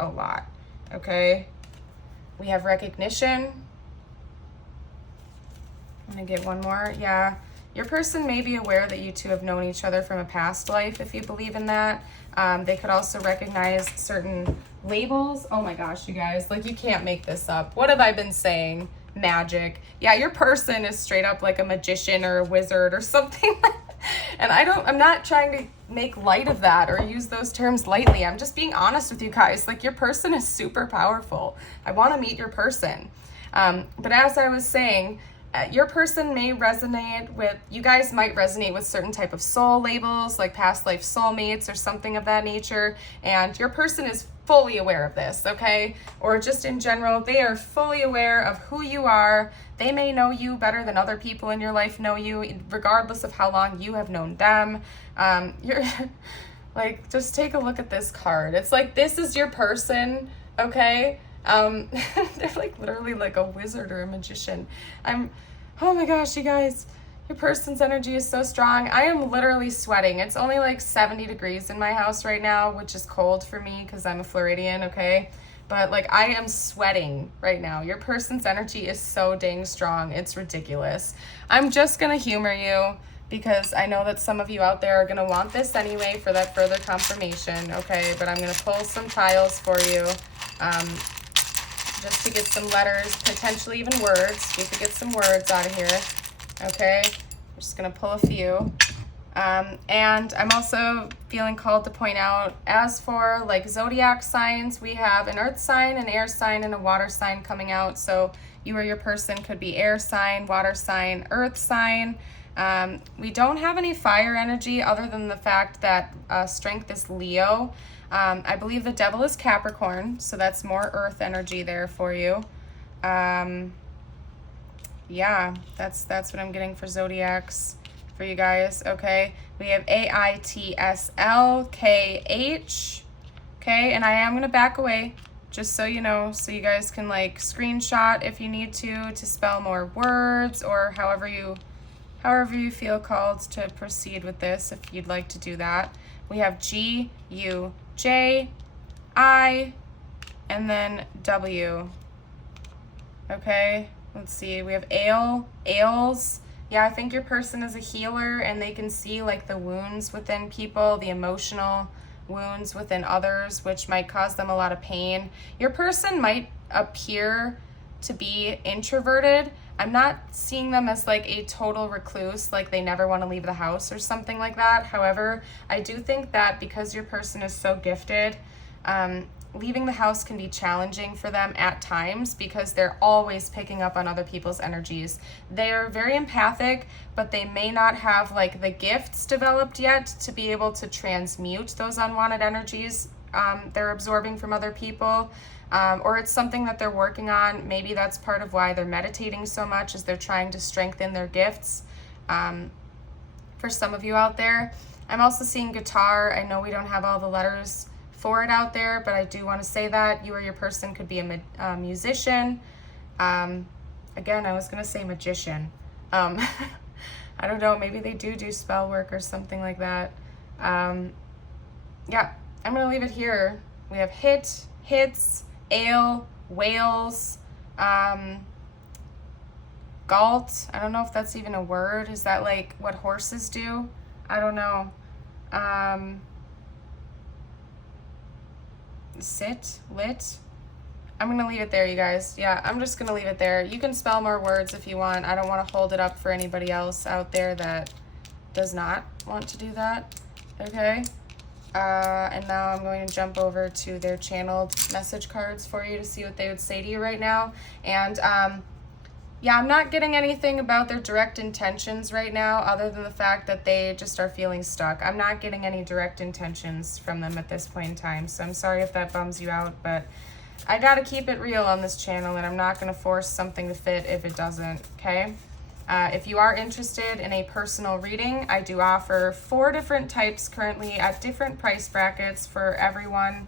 okay? We have recognition. I'm gonna get one more. Yeah, your person may be aware that you two have known each other from a past life, if you believe in that. They could also recognize certain labels. Oh my gosh, you guys, like, you can't make this up. What have I been saying? Magic. Yeah, your person is straight up like a magician or a wizard or something. And I'm not trying to make light of that or use those terms lightly. I'm just being honest with you guys. Like, your person is super powerful. I want to meet your person. But as I was saying, your person may resonate with, you guys might resonate with certain type of soul labels, like past life soulmates or something of that nature. And your person is fully aware of this, okay? Or just in general, they are fully aware of who you are. They may know you better than other people in your life know you, regardless of how long you have known them. You're like, just take a look at this card. It's like, this is your person, okay? They're like literally like a wizard or a magician. Oh my gosh, you guys, your person's energy is so strong. I am literally sweating. It's only like 70 degrees in my house right now, which is cold for me because I'm a Floridian, okay? But like, I am sweating right now. Your person's energy is so dang strong. It's ridiculous. I'm just gonna humor you because I know that some of you out there are gonna want this anyway for that further confirmation, okay? But I'm gonna pull some tiles for you. Just to get some letters, potentially even words. We could get some words out of here, okay? I'm just gonna pull a few. And I'm also feeling called to point out, as for like zodiac signs, we have an earth sign, an air sign, and a water sign coming out. So you or your person could be air sign, water sign, earth sign. We don't have any fire energy other than the fact that strength is Leo. I believe the devil is Capricorn, so that's more earth energy there for you. Yeah, that's what I'm getting for zodiacs for you guys, okay? We have AITSLKH, okay? And I am going to back away, just so you know, so you guys can like screenshot if you need to spell more words, or however you feel called to proceed with this, if you'd like to do that. We have GUJI and then W. Okay, let's see. We have ales. Yeah, I think your person is a healer and they can see like the wounds within people, the emotional wounds within others, which might cause them a lot of pain. Your person might appear to be introverted. I'm not seeing them as like a total recluse, like they never want to leave the house or something like that. However, I do think that because your person is so gifted leaving the house can be challenging for them at times because they're always picking up on other people's energies. They're very empathic, but they may not have like the gifts developed yet to be able to transmute those unwanted energies they're absorbing from other people. Or it's something that they're working on. Maybe that's part of why they're meditating so much, is they're trying to strengthen their gifts. For some of you out there, I'm also seeing guitar. I know we don't have all the letters for it out there, but I do want to say that you or your person could be a musician. Again, I was going to say magician. I don't know, maybe they do spell work or something like that. Yeah, I'm going to leave it here. We have hits, ale, whales, galt. I don't know if that's even a word. Is that like what horses do? I don't know. Lit. I'm going to leave it there, you guys. Yeah, I'm just going to leave it there. You can spell more words if you want. I don't want to hold it up for anybody else out there that does not want to do that. Okay? And now I'm going to jump over to their channeled message cards for you to see what they would say to you right now. And yeah, I'm not getting anything about their direct intentions right now other than the fact that they just are feeling stuck. I'm not getting any direct intentions from them at this point in time. So I'm sorry if that bums you out, but I got to keep it real on this channel, and I'm not going to force something to fit if it doesn't, okay? If you are interested in a personal reading, I do offer 4 different types currently at different price brackets for everyone.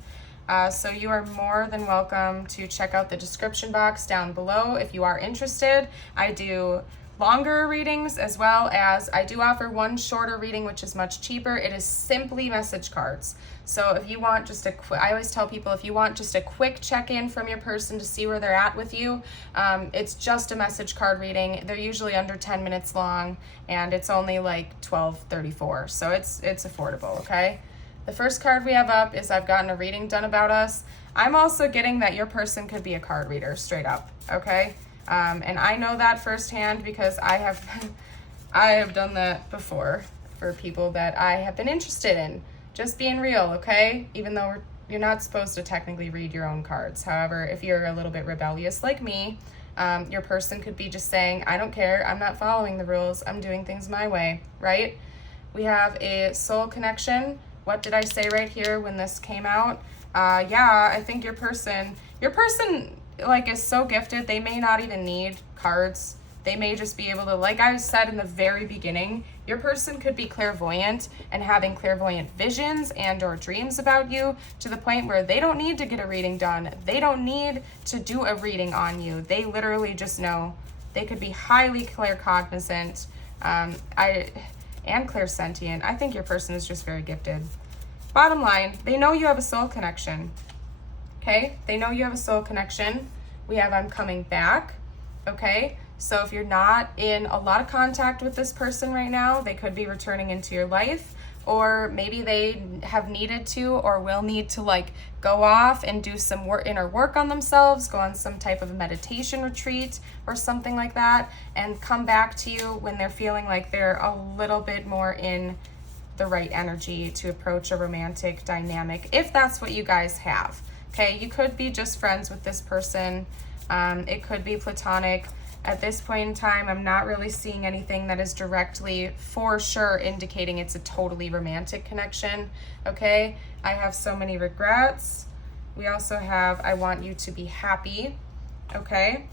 So you are more than welcome to check out the description box down below if you are interested. I do longer readings, as well as I do offer one shorter reading, which is much cheaper. It is simply message cards. So if you want just I always tell people, if you want just a quick check-in from your person to see where they're at with you, it's just a message card reading. They're usually under 10 minutes long, and it's only like $12.34. So it's affordable, okay? The first card we have up is I've gotten a reading done about us. I'm also getting that your person could be a card reader, straight up, okay? And I know that firsthand because I have done that before for people that I have been interested in. Just being real, okay? Even though you're not supposed to technically read your own cards. However, if you're a little bit rebellious like me, your person could be just saying, I don't care, I'm not following the rules, I'm doing things my way, right? We have a soul connection. What did I say right here when this came out? Yeah, I think your person like is so gifted, they may not even need cards. They may just be able to, like I said in the very beginning, your person could be clairvoyant and having clairvoyant visions and or dreams about you to the point where they don't need to get a reading done. They don't need to do a reading on you. They literally just know. They could be highly claircognizant and clairsentient. I think your person is just very gifted. Bottom line, they know you have a soul connection. Okay? They know you have a soul connection. We have I'm coming back. Okay? So if you're not in a lot of contact with this person right now, they could be returning into your life, or maybe they have needed to or will need to like go off and do some inner work on themselves, go on some type of meditation retreat or something like that, and come back to you when they're feeling like they're a little bit more in the right energy to approach a romantic dynamic, if that's what you guys have. Okay, you could be just friends with this person. It could be platonic. At this point in time, I'm not really seeing anything that is directly for sure indicating it's a totally romantic connection, okay? I have so many regrets. We also have I want you to be happy, okay?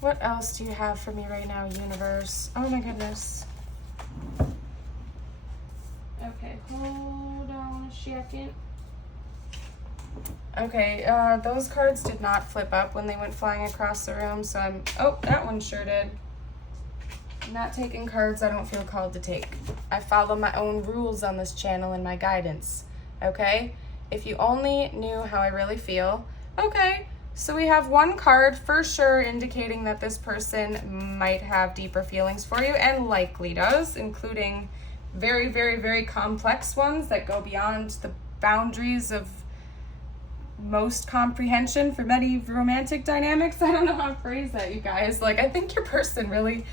What else do you have for me right now, universe? Oh my goodness. Okay, hold on a second. Okay, those cards did not flip up when they went flying across the room, so oh, that one sure did. I'm not taking cards I don't feel called to take. I follow my own rules on this channel and my guidance, okay? If you only knew how I really feel. Okay, so we have one card for sure indicating that this person might have deeper feelings for you, and likely does, including very, very, very complex ones that go beyond the boundaries of most comprehension for many romantic dynamics. I don't know how to phrase that, you guys. Like, I think your person really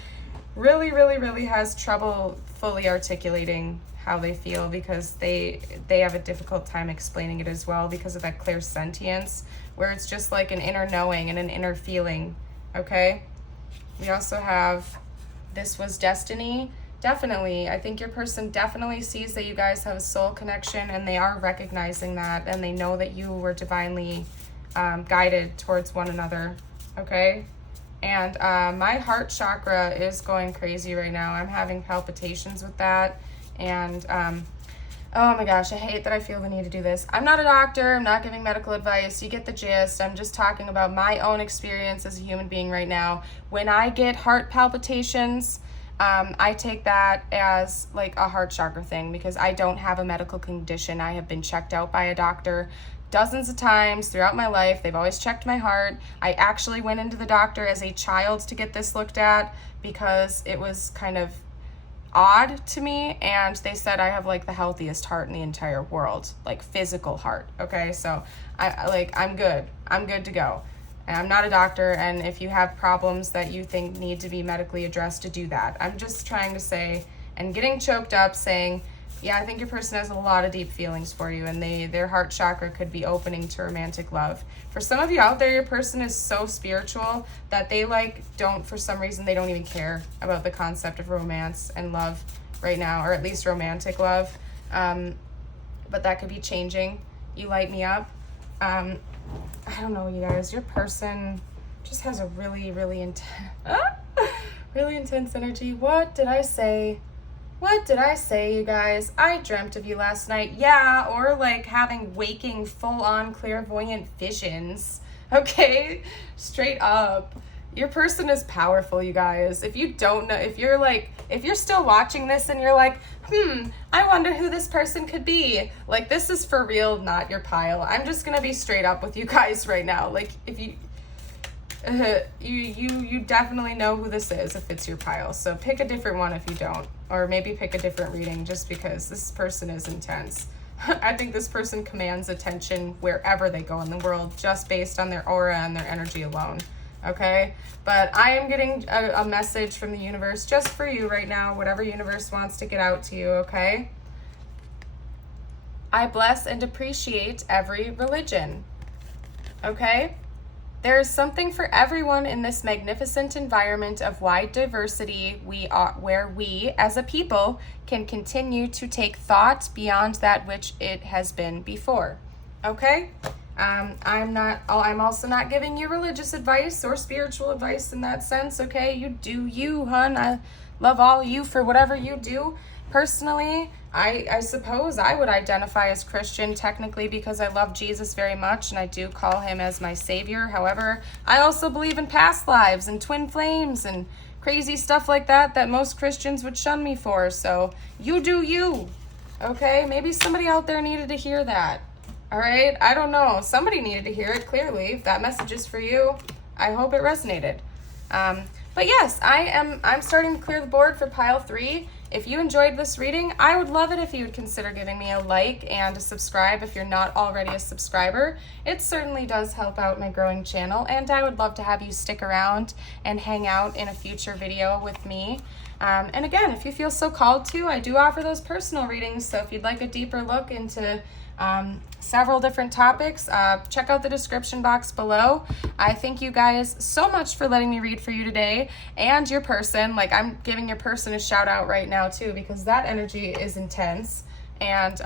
really has trouble fully articulating how they feel, because they have a difficult time explaining it as well, because of that clairsentience, where it's just like an inner knowing and an inner feeling. Okay, we also have this was destiny. Definitely, I think your person definitely sees that you guys have a soul connection, and they are recognizing that, and they know that you were divinely guided towards one another. Okay, and my heart chakra is going crazy right now. I'm having palpitations with that, and oh my gosh, I hate that I feel the need to do this. I'm not a doctor. I'm not giving medical advice. You get the gist. I'm just talking about my own experience as a human being right now. When I get heart palpitations, I take that as like a heart chakra thing, because I don't have a medical condition. I have been checked out by a doctor dozens of times throughout my life. They've always checked my heart. I actually went into the doctor as a child to get this looked at, because it was kind of odd to me, and they said I have like the healthiest heart in the entire world, like physical heart. Okay, so I'm good to go. And I'm not a doctor, and if you have problems that you think need to be medically addressed, to do that. I'm just trying to say, and getting choked up saying, yeah, I think your person has a lot of deep feelings for you, and their heart chakra could be opening to romantic love. For some of you out there, your person is so spiritual that they for some reason, they don't even care about the concept of romance and love right now, or at least romantic love. But that could be changing. You light me up. I don't know, you guys, your person just has a really intense energy. What did I say? What did I say, you guys? I dreamt of you last night. Yeah, or like having waking full-on clairvoyant visions. Okay, straight up. Your person is powerful, you guys. If you don't know, if you're still watching this and you're like, I wonder who this person could be. Like, this is for real, not your pile. I'm just gonna be straight up with you guys right now. Like, if you you definitely know who this is if it's your pile. So pick a different one if you don't, or maybe pick a different reading, just because this person is intense. I think this person commands attention wherever they go in the world, just based on their aura and their energy alone. Okay, but I am getting a message from the universe just for you right now, whatever universe wants to get out to you. Okay, I bless and appreciate every religion. Okay, there is something for everyone in this magnificent environment of wide diversity where we as a people can continue to take thought beyond that which it has been before. Okay, I'm also not giving you religious advice or spiritual advice in that sense. Okay, you do you, hun. I love all of you for whatever you do. Personally, I suppose I would identify as Christian technically, because I love Jesus very much and I do call him as my savior. However, I also believe in past lives and twin flames and crazy stuff like that most Christians would shun me for. So you do you. Okay, maybe somebody out there needed to hear that. All right, I don't know. Somebody needed to hear it, clearly. If that message is for you, I hope it resonated. But yes, I'm starting to clear the board for pile 3. If you enjoyed this reading, I would love it if you would consider giving me a like and a subscribe if you're not already a subscriber. It certainly does help out my growing channel, and I would love to have you stick around and hang out in a future video with me. And again, if you feel so called to, I do offer those personal readings, so if you'd like a deeper look into several different topics, check out the description box below. I thank you guys so much for letting me read for you today, and your person. Like, I'm giving your person a shout out right now too, because that energy is intense, and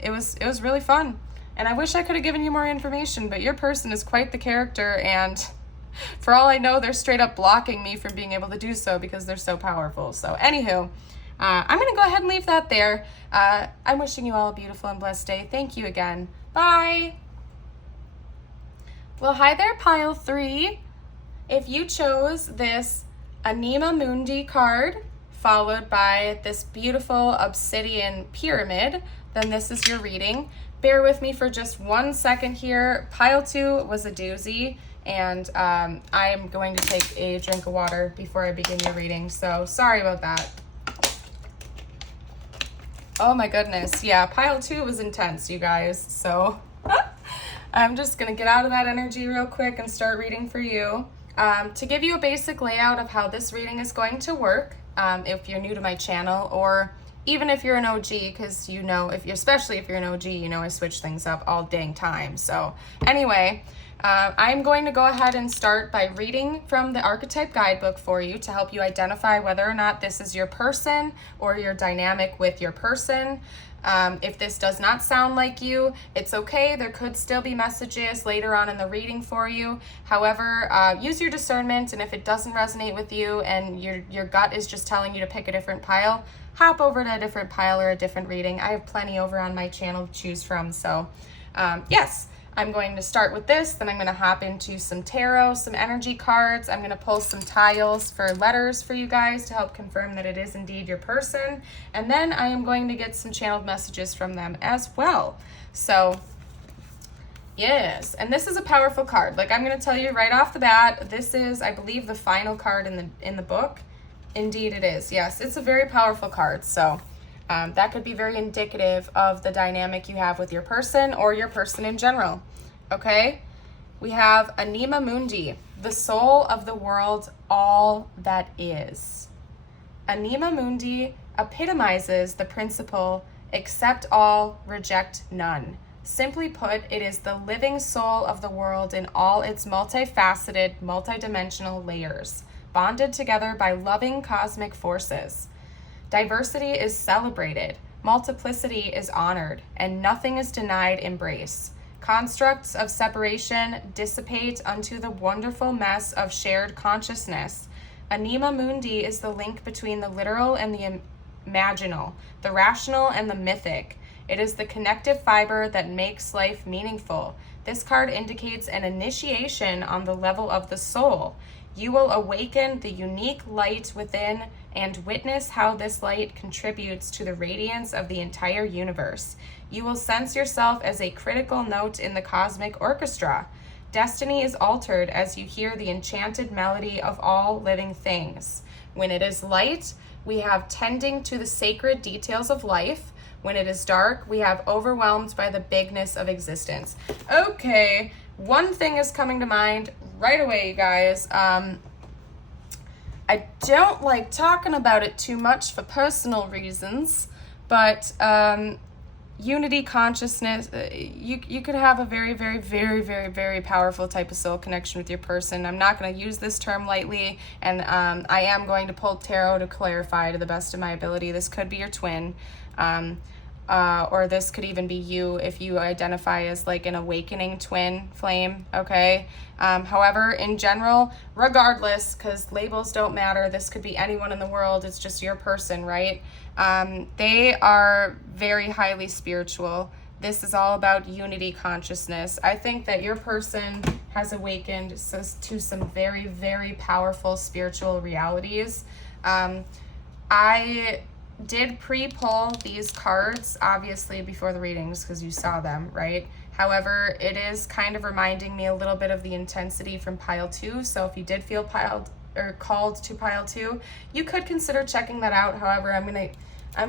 it was really fun. And I wish I could have given you more information, but your person is quite the character, and for all I know, they're straight up blocking me from being able to do so because they're so powerful. So anywho, I'm going to go ahead and leave that there. I'm wishing you all a beautiful and blessed day. Thank you again. Bye. Well, hi there, pile 3. If you chose this Anima Mundi card, followed by this beautiful obsidian pyramid, then this is your reading. Bear with me for just 1 second here. Pile 2 was a doozy, and I'm going to take a drink of water before I begin your reading, so sorry about that. Oh my goodness, yeah, pile 2 was intense, you guys, so I'm just gonna get out of that energy real quick and start reading for you. To give you a basic layout of how this reading is going to work, if you're new to my channel, or even if you're an OG, because you know, especially if you're an OG, you know I switch things up all dang time. So anyway, I'm going to go ahead and start by reading from the archetype guidebook for you to help you identify whether or not this is your person or your dynamic with your person. If this does not sound like you, it's okay. There could still be messages later on in the reading for you. However, use your discernment, and if it doesn't resonate with you and your gut is just telling you to pick a different pile, hop over to a different pile or a different reading. I have plenty over on my channel to choose from. So yes, I'm going to start with this, then I'm going to hop into some tarot, some energy cards. I'm going to pull some tiles for letters for you guys to help confirm that it is indeed your person. And then I am going to get some channeled messages from them as well. So yes, and this is a powerful card. Like, I'm going to tell you right off the bat, this is, I believe, the final card in the book. Indeed it is. Yes, it's a very powerful card. So that could be very indicative of the dynamic you have with your person or your person in general. Okay? We have Anima Mundi, the soul of the world, all that is. Anima Mundi epitomizes the principle, accept all, reject none. Simply put, it is the living soul of the world in all its multifaceted, multidimensional layers, bonded together by loving cosmic forces. Diversity is celebrated, multiplicity is honored, and nothing is denied embrace. Constructs of separation dissipate unto the wonderful mess of shared consciousness. Anima Mundi is the link between the literal and the imaginal, the rational and the mythic. It is the connective fiber that makes life meaningful. This card indicates an initiation on the level of the soul. You will awaken the unique light within and witness how this light contributes to the radiance of the entire universe. You will sense yourself as a critical note in the cosmic orchestra. Destiny is altered as you hear the enchanted melody of all living things. When it is light, we have tending to the sacred details of life. When it is dark, we have overwhelmed by the bigness of existence. Okay, one thing is coming to mind right away, you guys. I don't like talking about it too much for personal reasons, but unity consciousness, you could have a very, very, very, very, very powerful type of soul connection with your person. I'm not going to use this term lightly, and I am going to pull tarot to clarify to the best of my ability. This could be your twin. Or this could even be you if you identify as like an awakening twin flame, okay? However, in general, regardless, because labels don't matter, this could be anyone in the world, it's just your person, right? They are very highly spiritual. This is all about unity consciousness. I think that your person has awakened to some very, very powerful spiritual realities. I did pre-pull these cards, obviously, before the readings because you saw them, right? However, it is kind of reminding me a little bit of the intensity from pile 2. So if you did feel called to pile 2, you could consider checking that out. However, I'm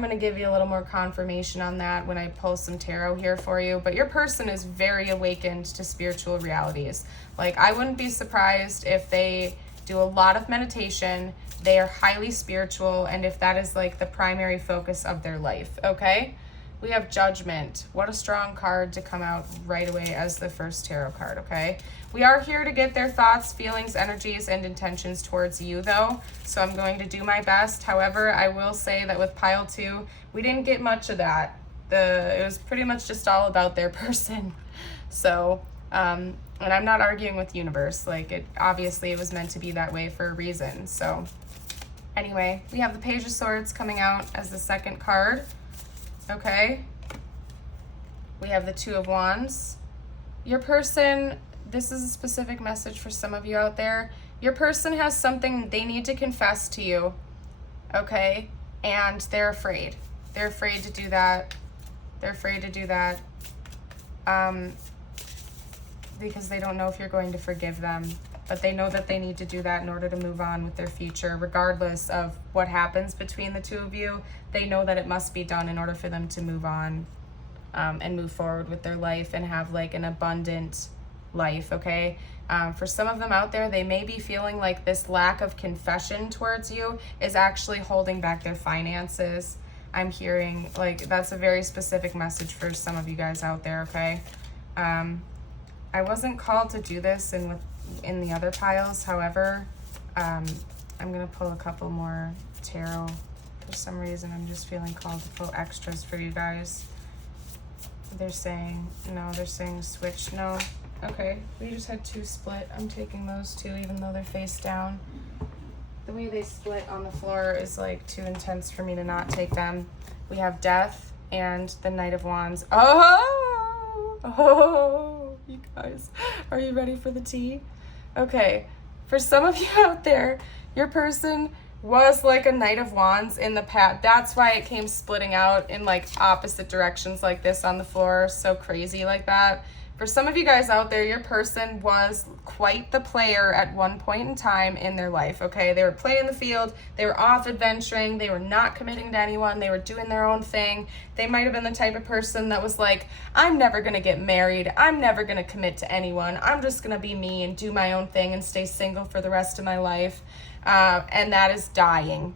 gonna give you a little more confirmation on that when I pull some tarot here for you. But your person is very awakened to spiritual realities. Like, I wouldn't be surprised if they do a lot of meditation. They are highly spiritual, and if that is like the primary focus of their life, okay? We have Judgment. What a strong card to come out right away as the first tarot card, okay? We are here to get their thoughts, feelings, energies, and intentions towards you, though, so I'm going to do my best. However, I will say that with pile 2, we didn't get much of that. It was pretty much just all about their person. So, and I'm not arguing with universe. Like, it was meant to be that way for a reason, so... Anyway, we have the Page of Swords coming out as the second card, okay? We have the Two of Wands. Your person, this is a specific message for some of you out there. Your person has something they need to confess to you, okay? And they're afraid. They're afraid to do that. They're afraid to do that because they don't know if you're going to forgive them. But they know that they need to do that in order to move on with their future. Regardless of what happens between the two of you, they know that it must be done in order for them to move on and move forward with their life and have like an abundant life, okay? For some of them out there, they may be feeling like this lack of confession towards you is actually holding back their finances. I'm hearing, like, that's a very specific message for some of you guys out there, okay? I wasn't called to do this in the other piles. However, I'm going to pull a couple more tarot. For some reason, I'm just feeling called to pull extras for you guys. They're saying, no, they're saying switch. No. Okay, we just had 2 split. I'm taking those 2, even though they're face down. The way they split on the floor is like too intense for me to not take them. We have Death and the Knight of Wands. Oh, you guys, are you ready for the tea? Okay, for some of you out there, your person was like a Knight of Wands in the past. That's why it came splitting out in like opposite directions like this on the floor, so crazy like that. For some of you guys out there, your person was quite the player at one point in time in their life, okay? They were playing the field, they were off adventuring, they were not committing to anyone, they were doing their own thing. They might have been the type of person that was like, I'm never gonna get married, I'm never gonna commit to anyone, I'm just gonna be me and do my own thing and stay single for the rest of my life. And that is dying.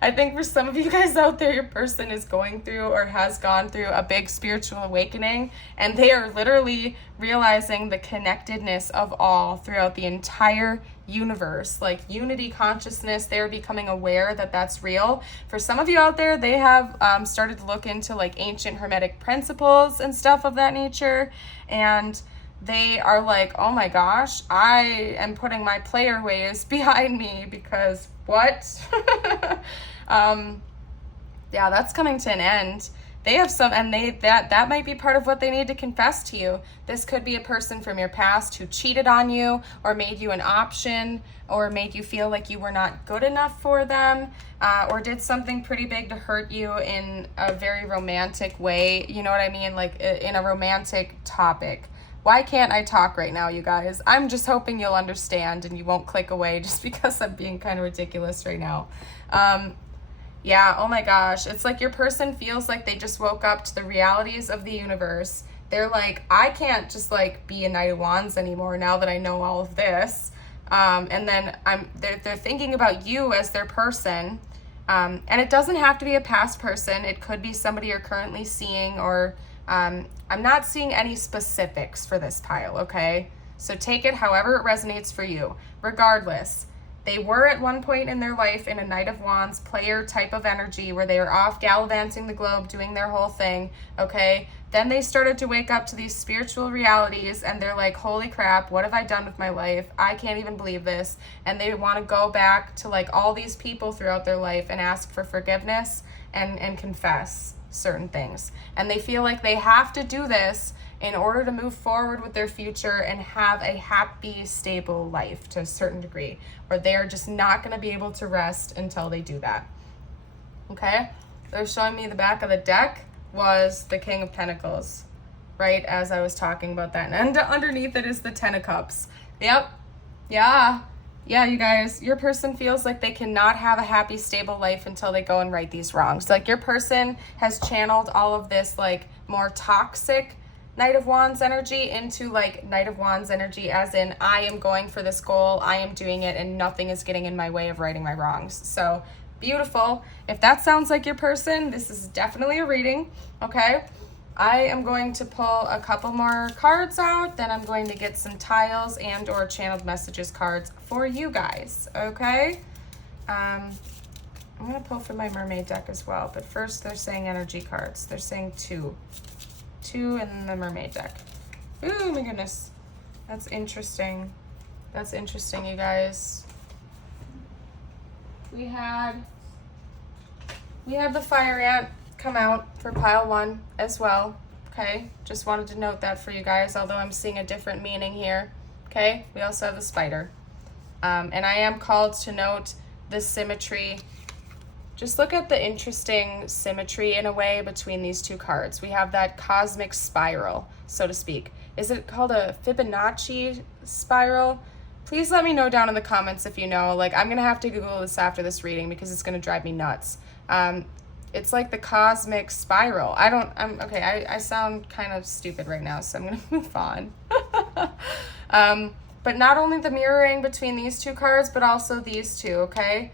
I think for some of you guys out there, your person is going through or has gone through a big spiritual awakening, and they are literally realizing the connectedness of all throughout the entire universe, like unity consciousness. They're becoming aware that that's real. For some of you out there, they have started to look into like ancient hermetic principles and stuff of that nature, and they are like, oh my gosh, I am putting my player ways behind me because what? Yeah, that's coming to an end. They have some, and that might be part of what they need to confess to you. This could be a person from your past who cheated on you or made you an option or made you feel like you were not good enough for them, or did something pretty big to hurt you in a very romantic way. You know what I mean? Like in a romantic topic. Why can't I talk right now, you guys? I'm just hoping you'll understand and you won't click away just because I'm being kind of ridiculous right now. Yeah, oh my gosh. It's like your person feels like they just woke up to the realities of the universe. They're like, I can't just like be a Knight of Wands anymore now that I know all of this. And then they're thinking about you as their person. And it doesn't have to be a past person. It could be somebody you're currently seeing, or I'm not seeing any specifics for this pile, okay? So take it however it resonates for you. Regardless, they were at one point in their life in a Knight of Wands player type of energy where they were off gallivanting the globe, doing their whole thing, okay? Then they started to wake up to these spiritual realities and they're like, holy crap, what have I done with my life? I can't even believe this. And they want to go back to like all these people throughout their life and ask for forgiveness and confess certain things. And they feel like they have to do this in order to move forward with their future and have a happy, stable life to a certain degree, or they're just not going to be able to rest until they do that. Okay? They're showing me the back of the deck was the King of Pentacles, right as I was talking about that. And underneath it is the Ten of Cups. Yep. Yeah, you guys, your person feels like they cannot have a happy, stable life until they go and right these wrongs. Like your person has channeled all of this like more toxic Knight of Wands energy into like Knight of Wands energy, as in I am going for this goal, I am doing it, and nothing is getting in my way of righting my wrongs. So beautiful. If that sounds like your person, this is definitely a reading, okay? I am going to pull a couple more cards out, then I'm going to get some tiles and or channeled messages cards for you guys, okay? I'm going to pull from my mermaid deck as well, but first they're saying energy cards. They're saying two in the mermaid deck. Ooh, my goodness. That's interesting. That's interesting, you guys. We had the fire ant come out for pile 1 as well, okay? Just wanted to note that for you guys, although I'm seeing a different meaning here, okay? We also have the spider. And I am called to note the symmetry. Just look at the interesting symmetry in a way between these two cards. We have that cosmic spiral, so to speak. Is it called a Fibonacci spiral? Please let me know down in the comments if you know. Like, I'm going to have to Google this after this reading because it's going to drive me nuts. It's like the cosmic spiral. I sound kind of stupid right now, so I'm going to move on. But not only the mirroring between these two cards, but also these two, okay?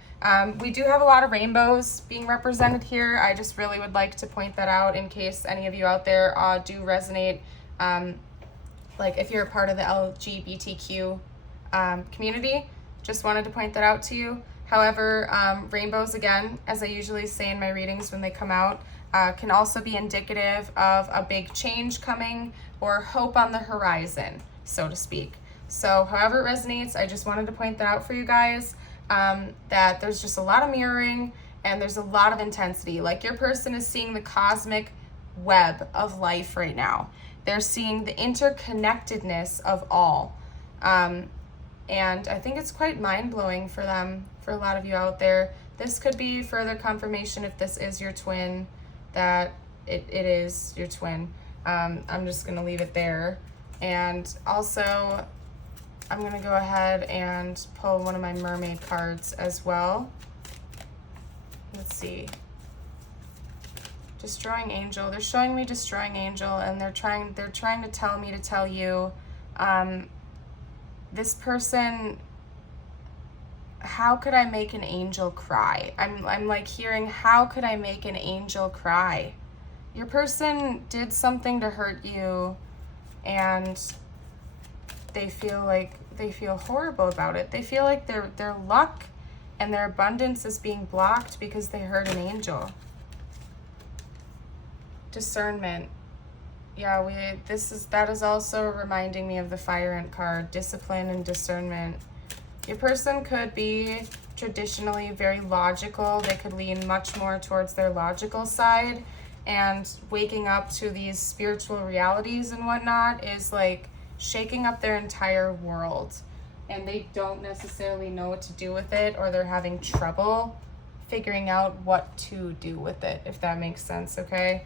We do have a lot of rainbows being represented here. I just really would like to point that out in case any of you out there do resonate. Like if you're a part of the LGBTQ community, just wanted to point that out to you. However, rainbows, again, as I usually say in my readings when they come out, can also be indicative of a big change coming or hope on the horizon, so to speak. So however it resonates, I just wanted to point that out for you guys, that there's just a lot of mirroring and there's a lot of intensity. Like your person is seeing the cosmic web of life right now. They're seeing the interconnectedness of all. And I think it's quite mind-blowing for them, for a lot of you out there. This could be further confirmation if this is your twin, that it is your twin. I'm just going to leave it there. And also, I'm going to go ahead and pull one of my mermaid cards as well. Let's see. Destroying Angel. They're showing me Destroying Angel, and they're trying to tell me to tell you, this person, how could I make an angel cry? I'm like hearing, how could I make an angel cry? Your person did something to hurt you, and they feel horrible about it. They feel like their luck and their abundance is being blocked because they hurt an angel. Discernment. Yeah, that is also reminding me of the Fire Ant card, discipline and discernment. Your person could be traditionally very logical. They could lean much more towards their logical side, and waking up to these spiritual realities and whatnot is like shaking up their entire world, and they don't necessarily know what to do with it, or they're having trouble figuring out what to do with it, if that makes sense, okay?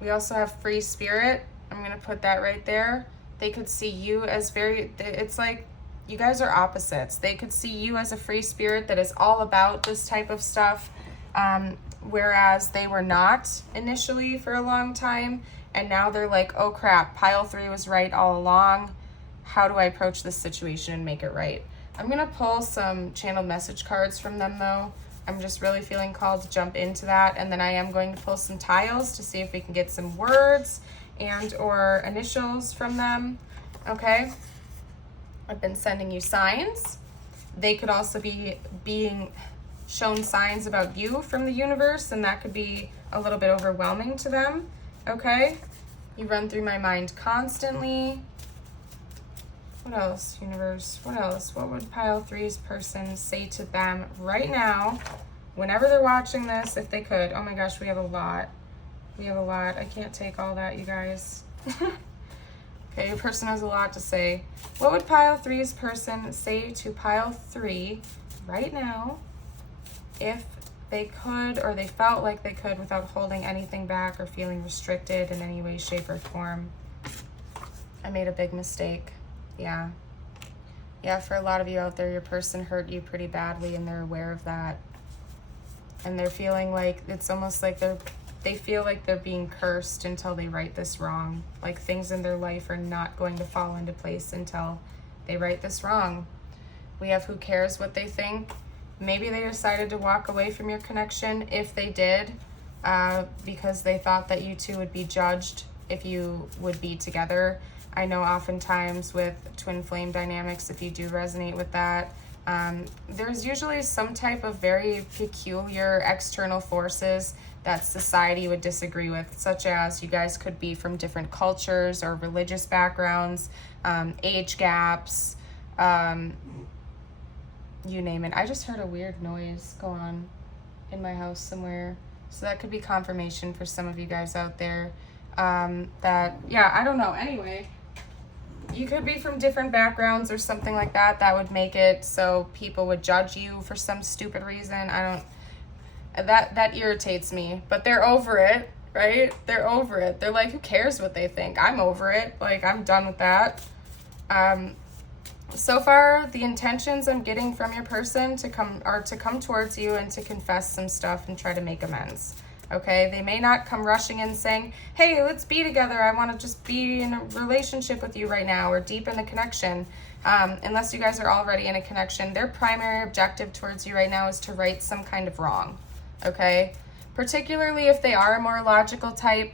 We also have Free Spirit. I'm going to put that right there. They could see you as it's like you guys are opposites. They could see you as a free spirit that is all about this type of stuff, whereas they were not initially for a long time. And now they're like, oh crap, pile 3 was right all along. How do I approach this situation and make it right? I'm going to pull some channeled message cards from them though. I'm just really feeling called to jump into that. And then I am going to pull some tiles to see if we can get some words and or initials from them. Okay. I've been sending you signs. They could also be being shown signs about you from the universe, and that could be a little bit overwhelming to them. Okay. You run through my mind constantly. What else, universe? What else? What would pile 3's person say to them right now, whenever they're watching this, if they could? Oh my gosh, we have a lot. We have a lot. I can't take all that, you guys. Okay, your person has a lot to say. What would pile 3's person say to pile 3 right now if they could, or they felt like they could, without holding anything back or feeling restricted in any way, shape, or form? I made a big mistake. Yeah, for a lot of you out there, your person hurt you pretty badly, and they're aware of that. And they're feeling like, it's almost like they feel like they're being cursed until they right this wrong. Like things in their life are not going to fall into place until they right this wrong. We have who cares what they think. Maybe they decided to walk away from your connection, if they did, because they thought that you two would be judged if you would be together. I know oftentimes with twin flame dynamics, if you do resonate with that, there's usually some type of very peculiar external forces that society would disagree with, such as you guys could be from different cultures or religious backgrounds, age gaps, you name it. I just heard a weird noise go on in my house somewhere. So that could be confirmation for some of you guys out there, that, yeah, I don't know. Anyway, you could be from different backgrounds or something like that. That would make it so people would judge you for some stupid reason. That irritates me, but they're over it, right? They're over it. They're like, who cares what they think? I'm over it. Like, I'm done with that. So far, the intentions I'm getting from your person are to come towards you and to confess some stuff and try to make amends. Okay, they may not come rushing in saying, hey, let's be together. I want to just be in a relationship with you right now or deepen the connection. Unless you guys are already in a connection, their primary objective towards you right now is to right some kind of wrong. Okay, particularly if they are a more logical type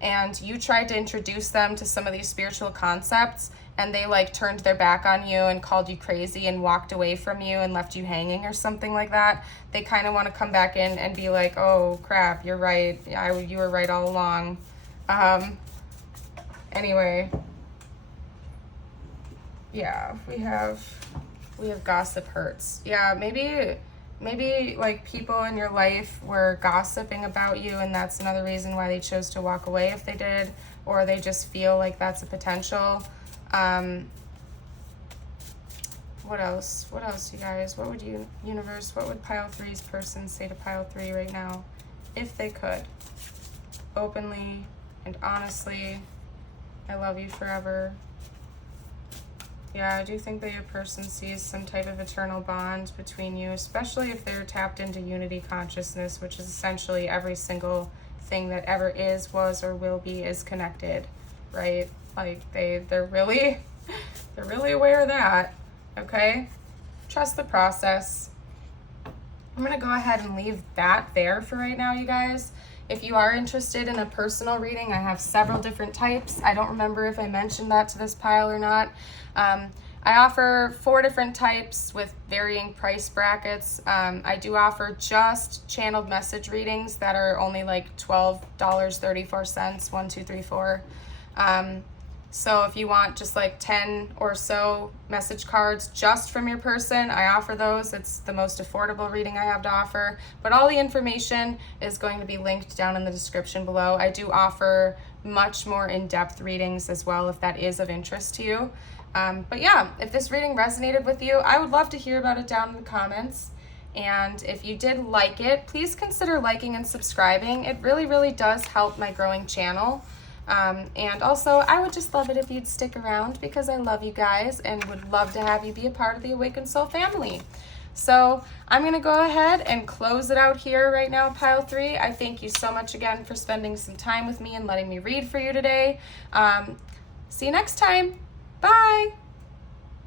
and you tried to introduce them to some of these spiritual concepts and they like turned their back on you and called you crazy and walked away from you and left you hanging or something like that, they kind of want to come back in and be like, oh crap, you're right, you were right all along. Anyway, yeah, we have gossip hurts. Yeah, maybe like people in your life were gossiping about you and that's another reason why they chose to walk away if they did, or they just feel like that's a potential. What else, you guys? What would universe, what would pile 3's person say to pile 3 right now? If they could. Openly and honestly, I love you forever. Yeah, I do think that your person sees some type of eternal bond between you, especially if they're tapped into unity consciousness, which is essentially every single thing that ever is, was, or will be is connected, right? Like they're really aware of that. Okay, trust the process. I'm gonna go ahead and leave that there for right now, you guys. If you are interested in a personal reading, I have several different types. I don't remember if I mentioned that to this pile or not. I offer 4 different types with varying price brackets. I do offer just channeled message readings that are only like $12.34, 1, 2, 3, 4. So if you want just like 10 or so message cards just from your person, I offer those. It's the most affordable reading I have to offer, but all the information is going to be linked down in the description below. I do offer much more in-depth readings as well if that is of interest to you. But yeah, if this reading resonated with you, I would love to hear about it down in the comments. And if you did like it, please consider liking and subscribing. It really, really does help my growing channel. And also, I would just love it if you'd stick around because I love you guys and would love to have you be a part of the Awakened Soul family. So I'm going to go ahead and close it out here right now, pile 3. I thank you so much again for spending some time with me and letting me read for you today. See you next time. Bye.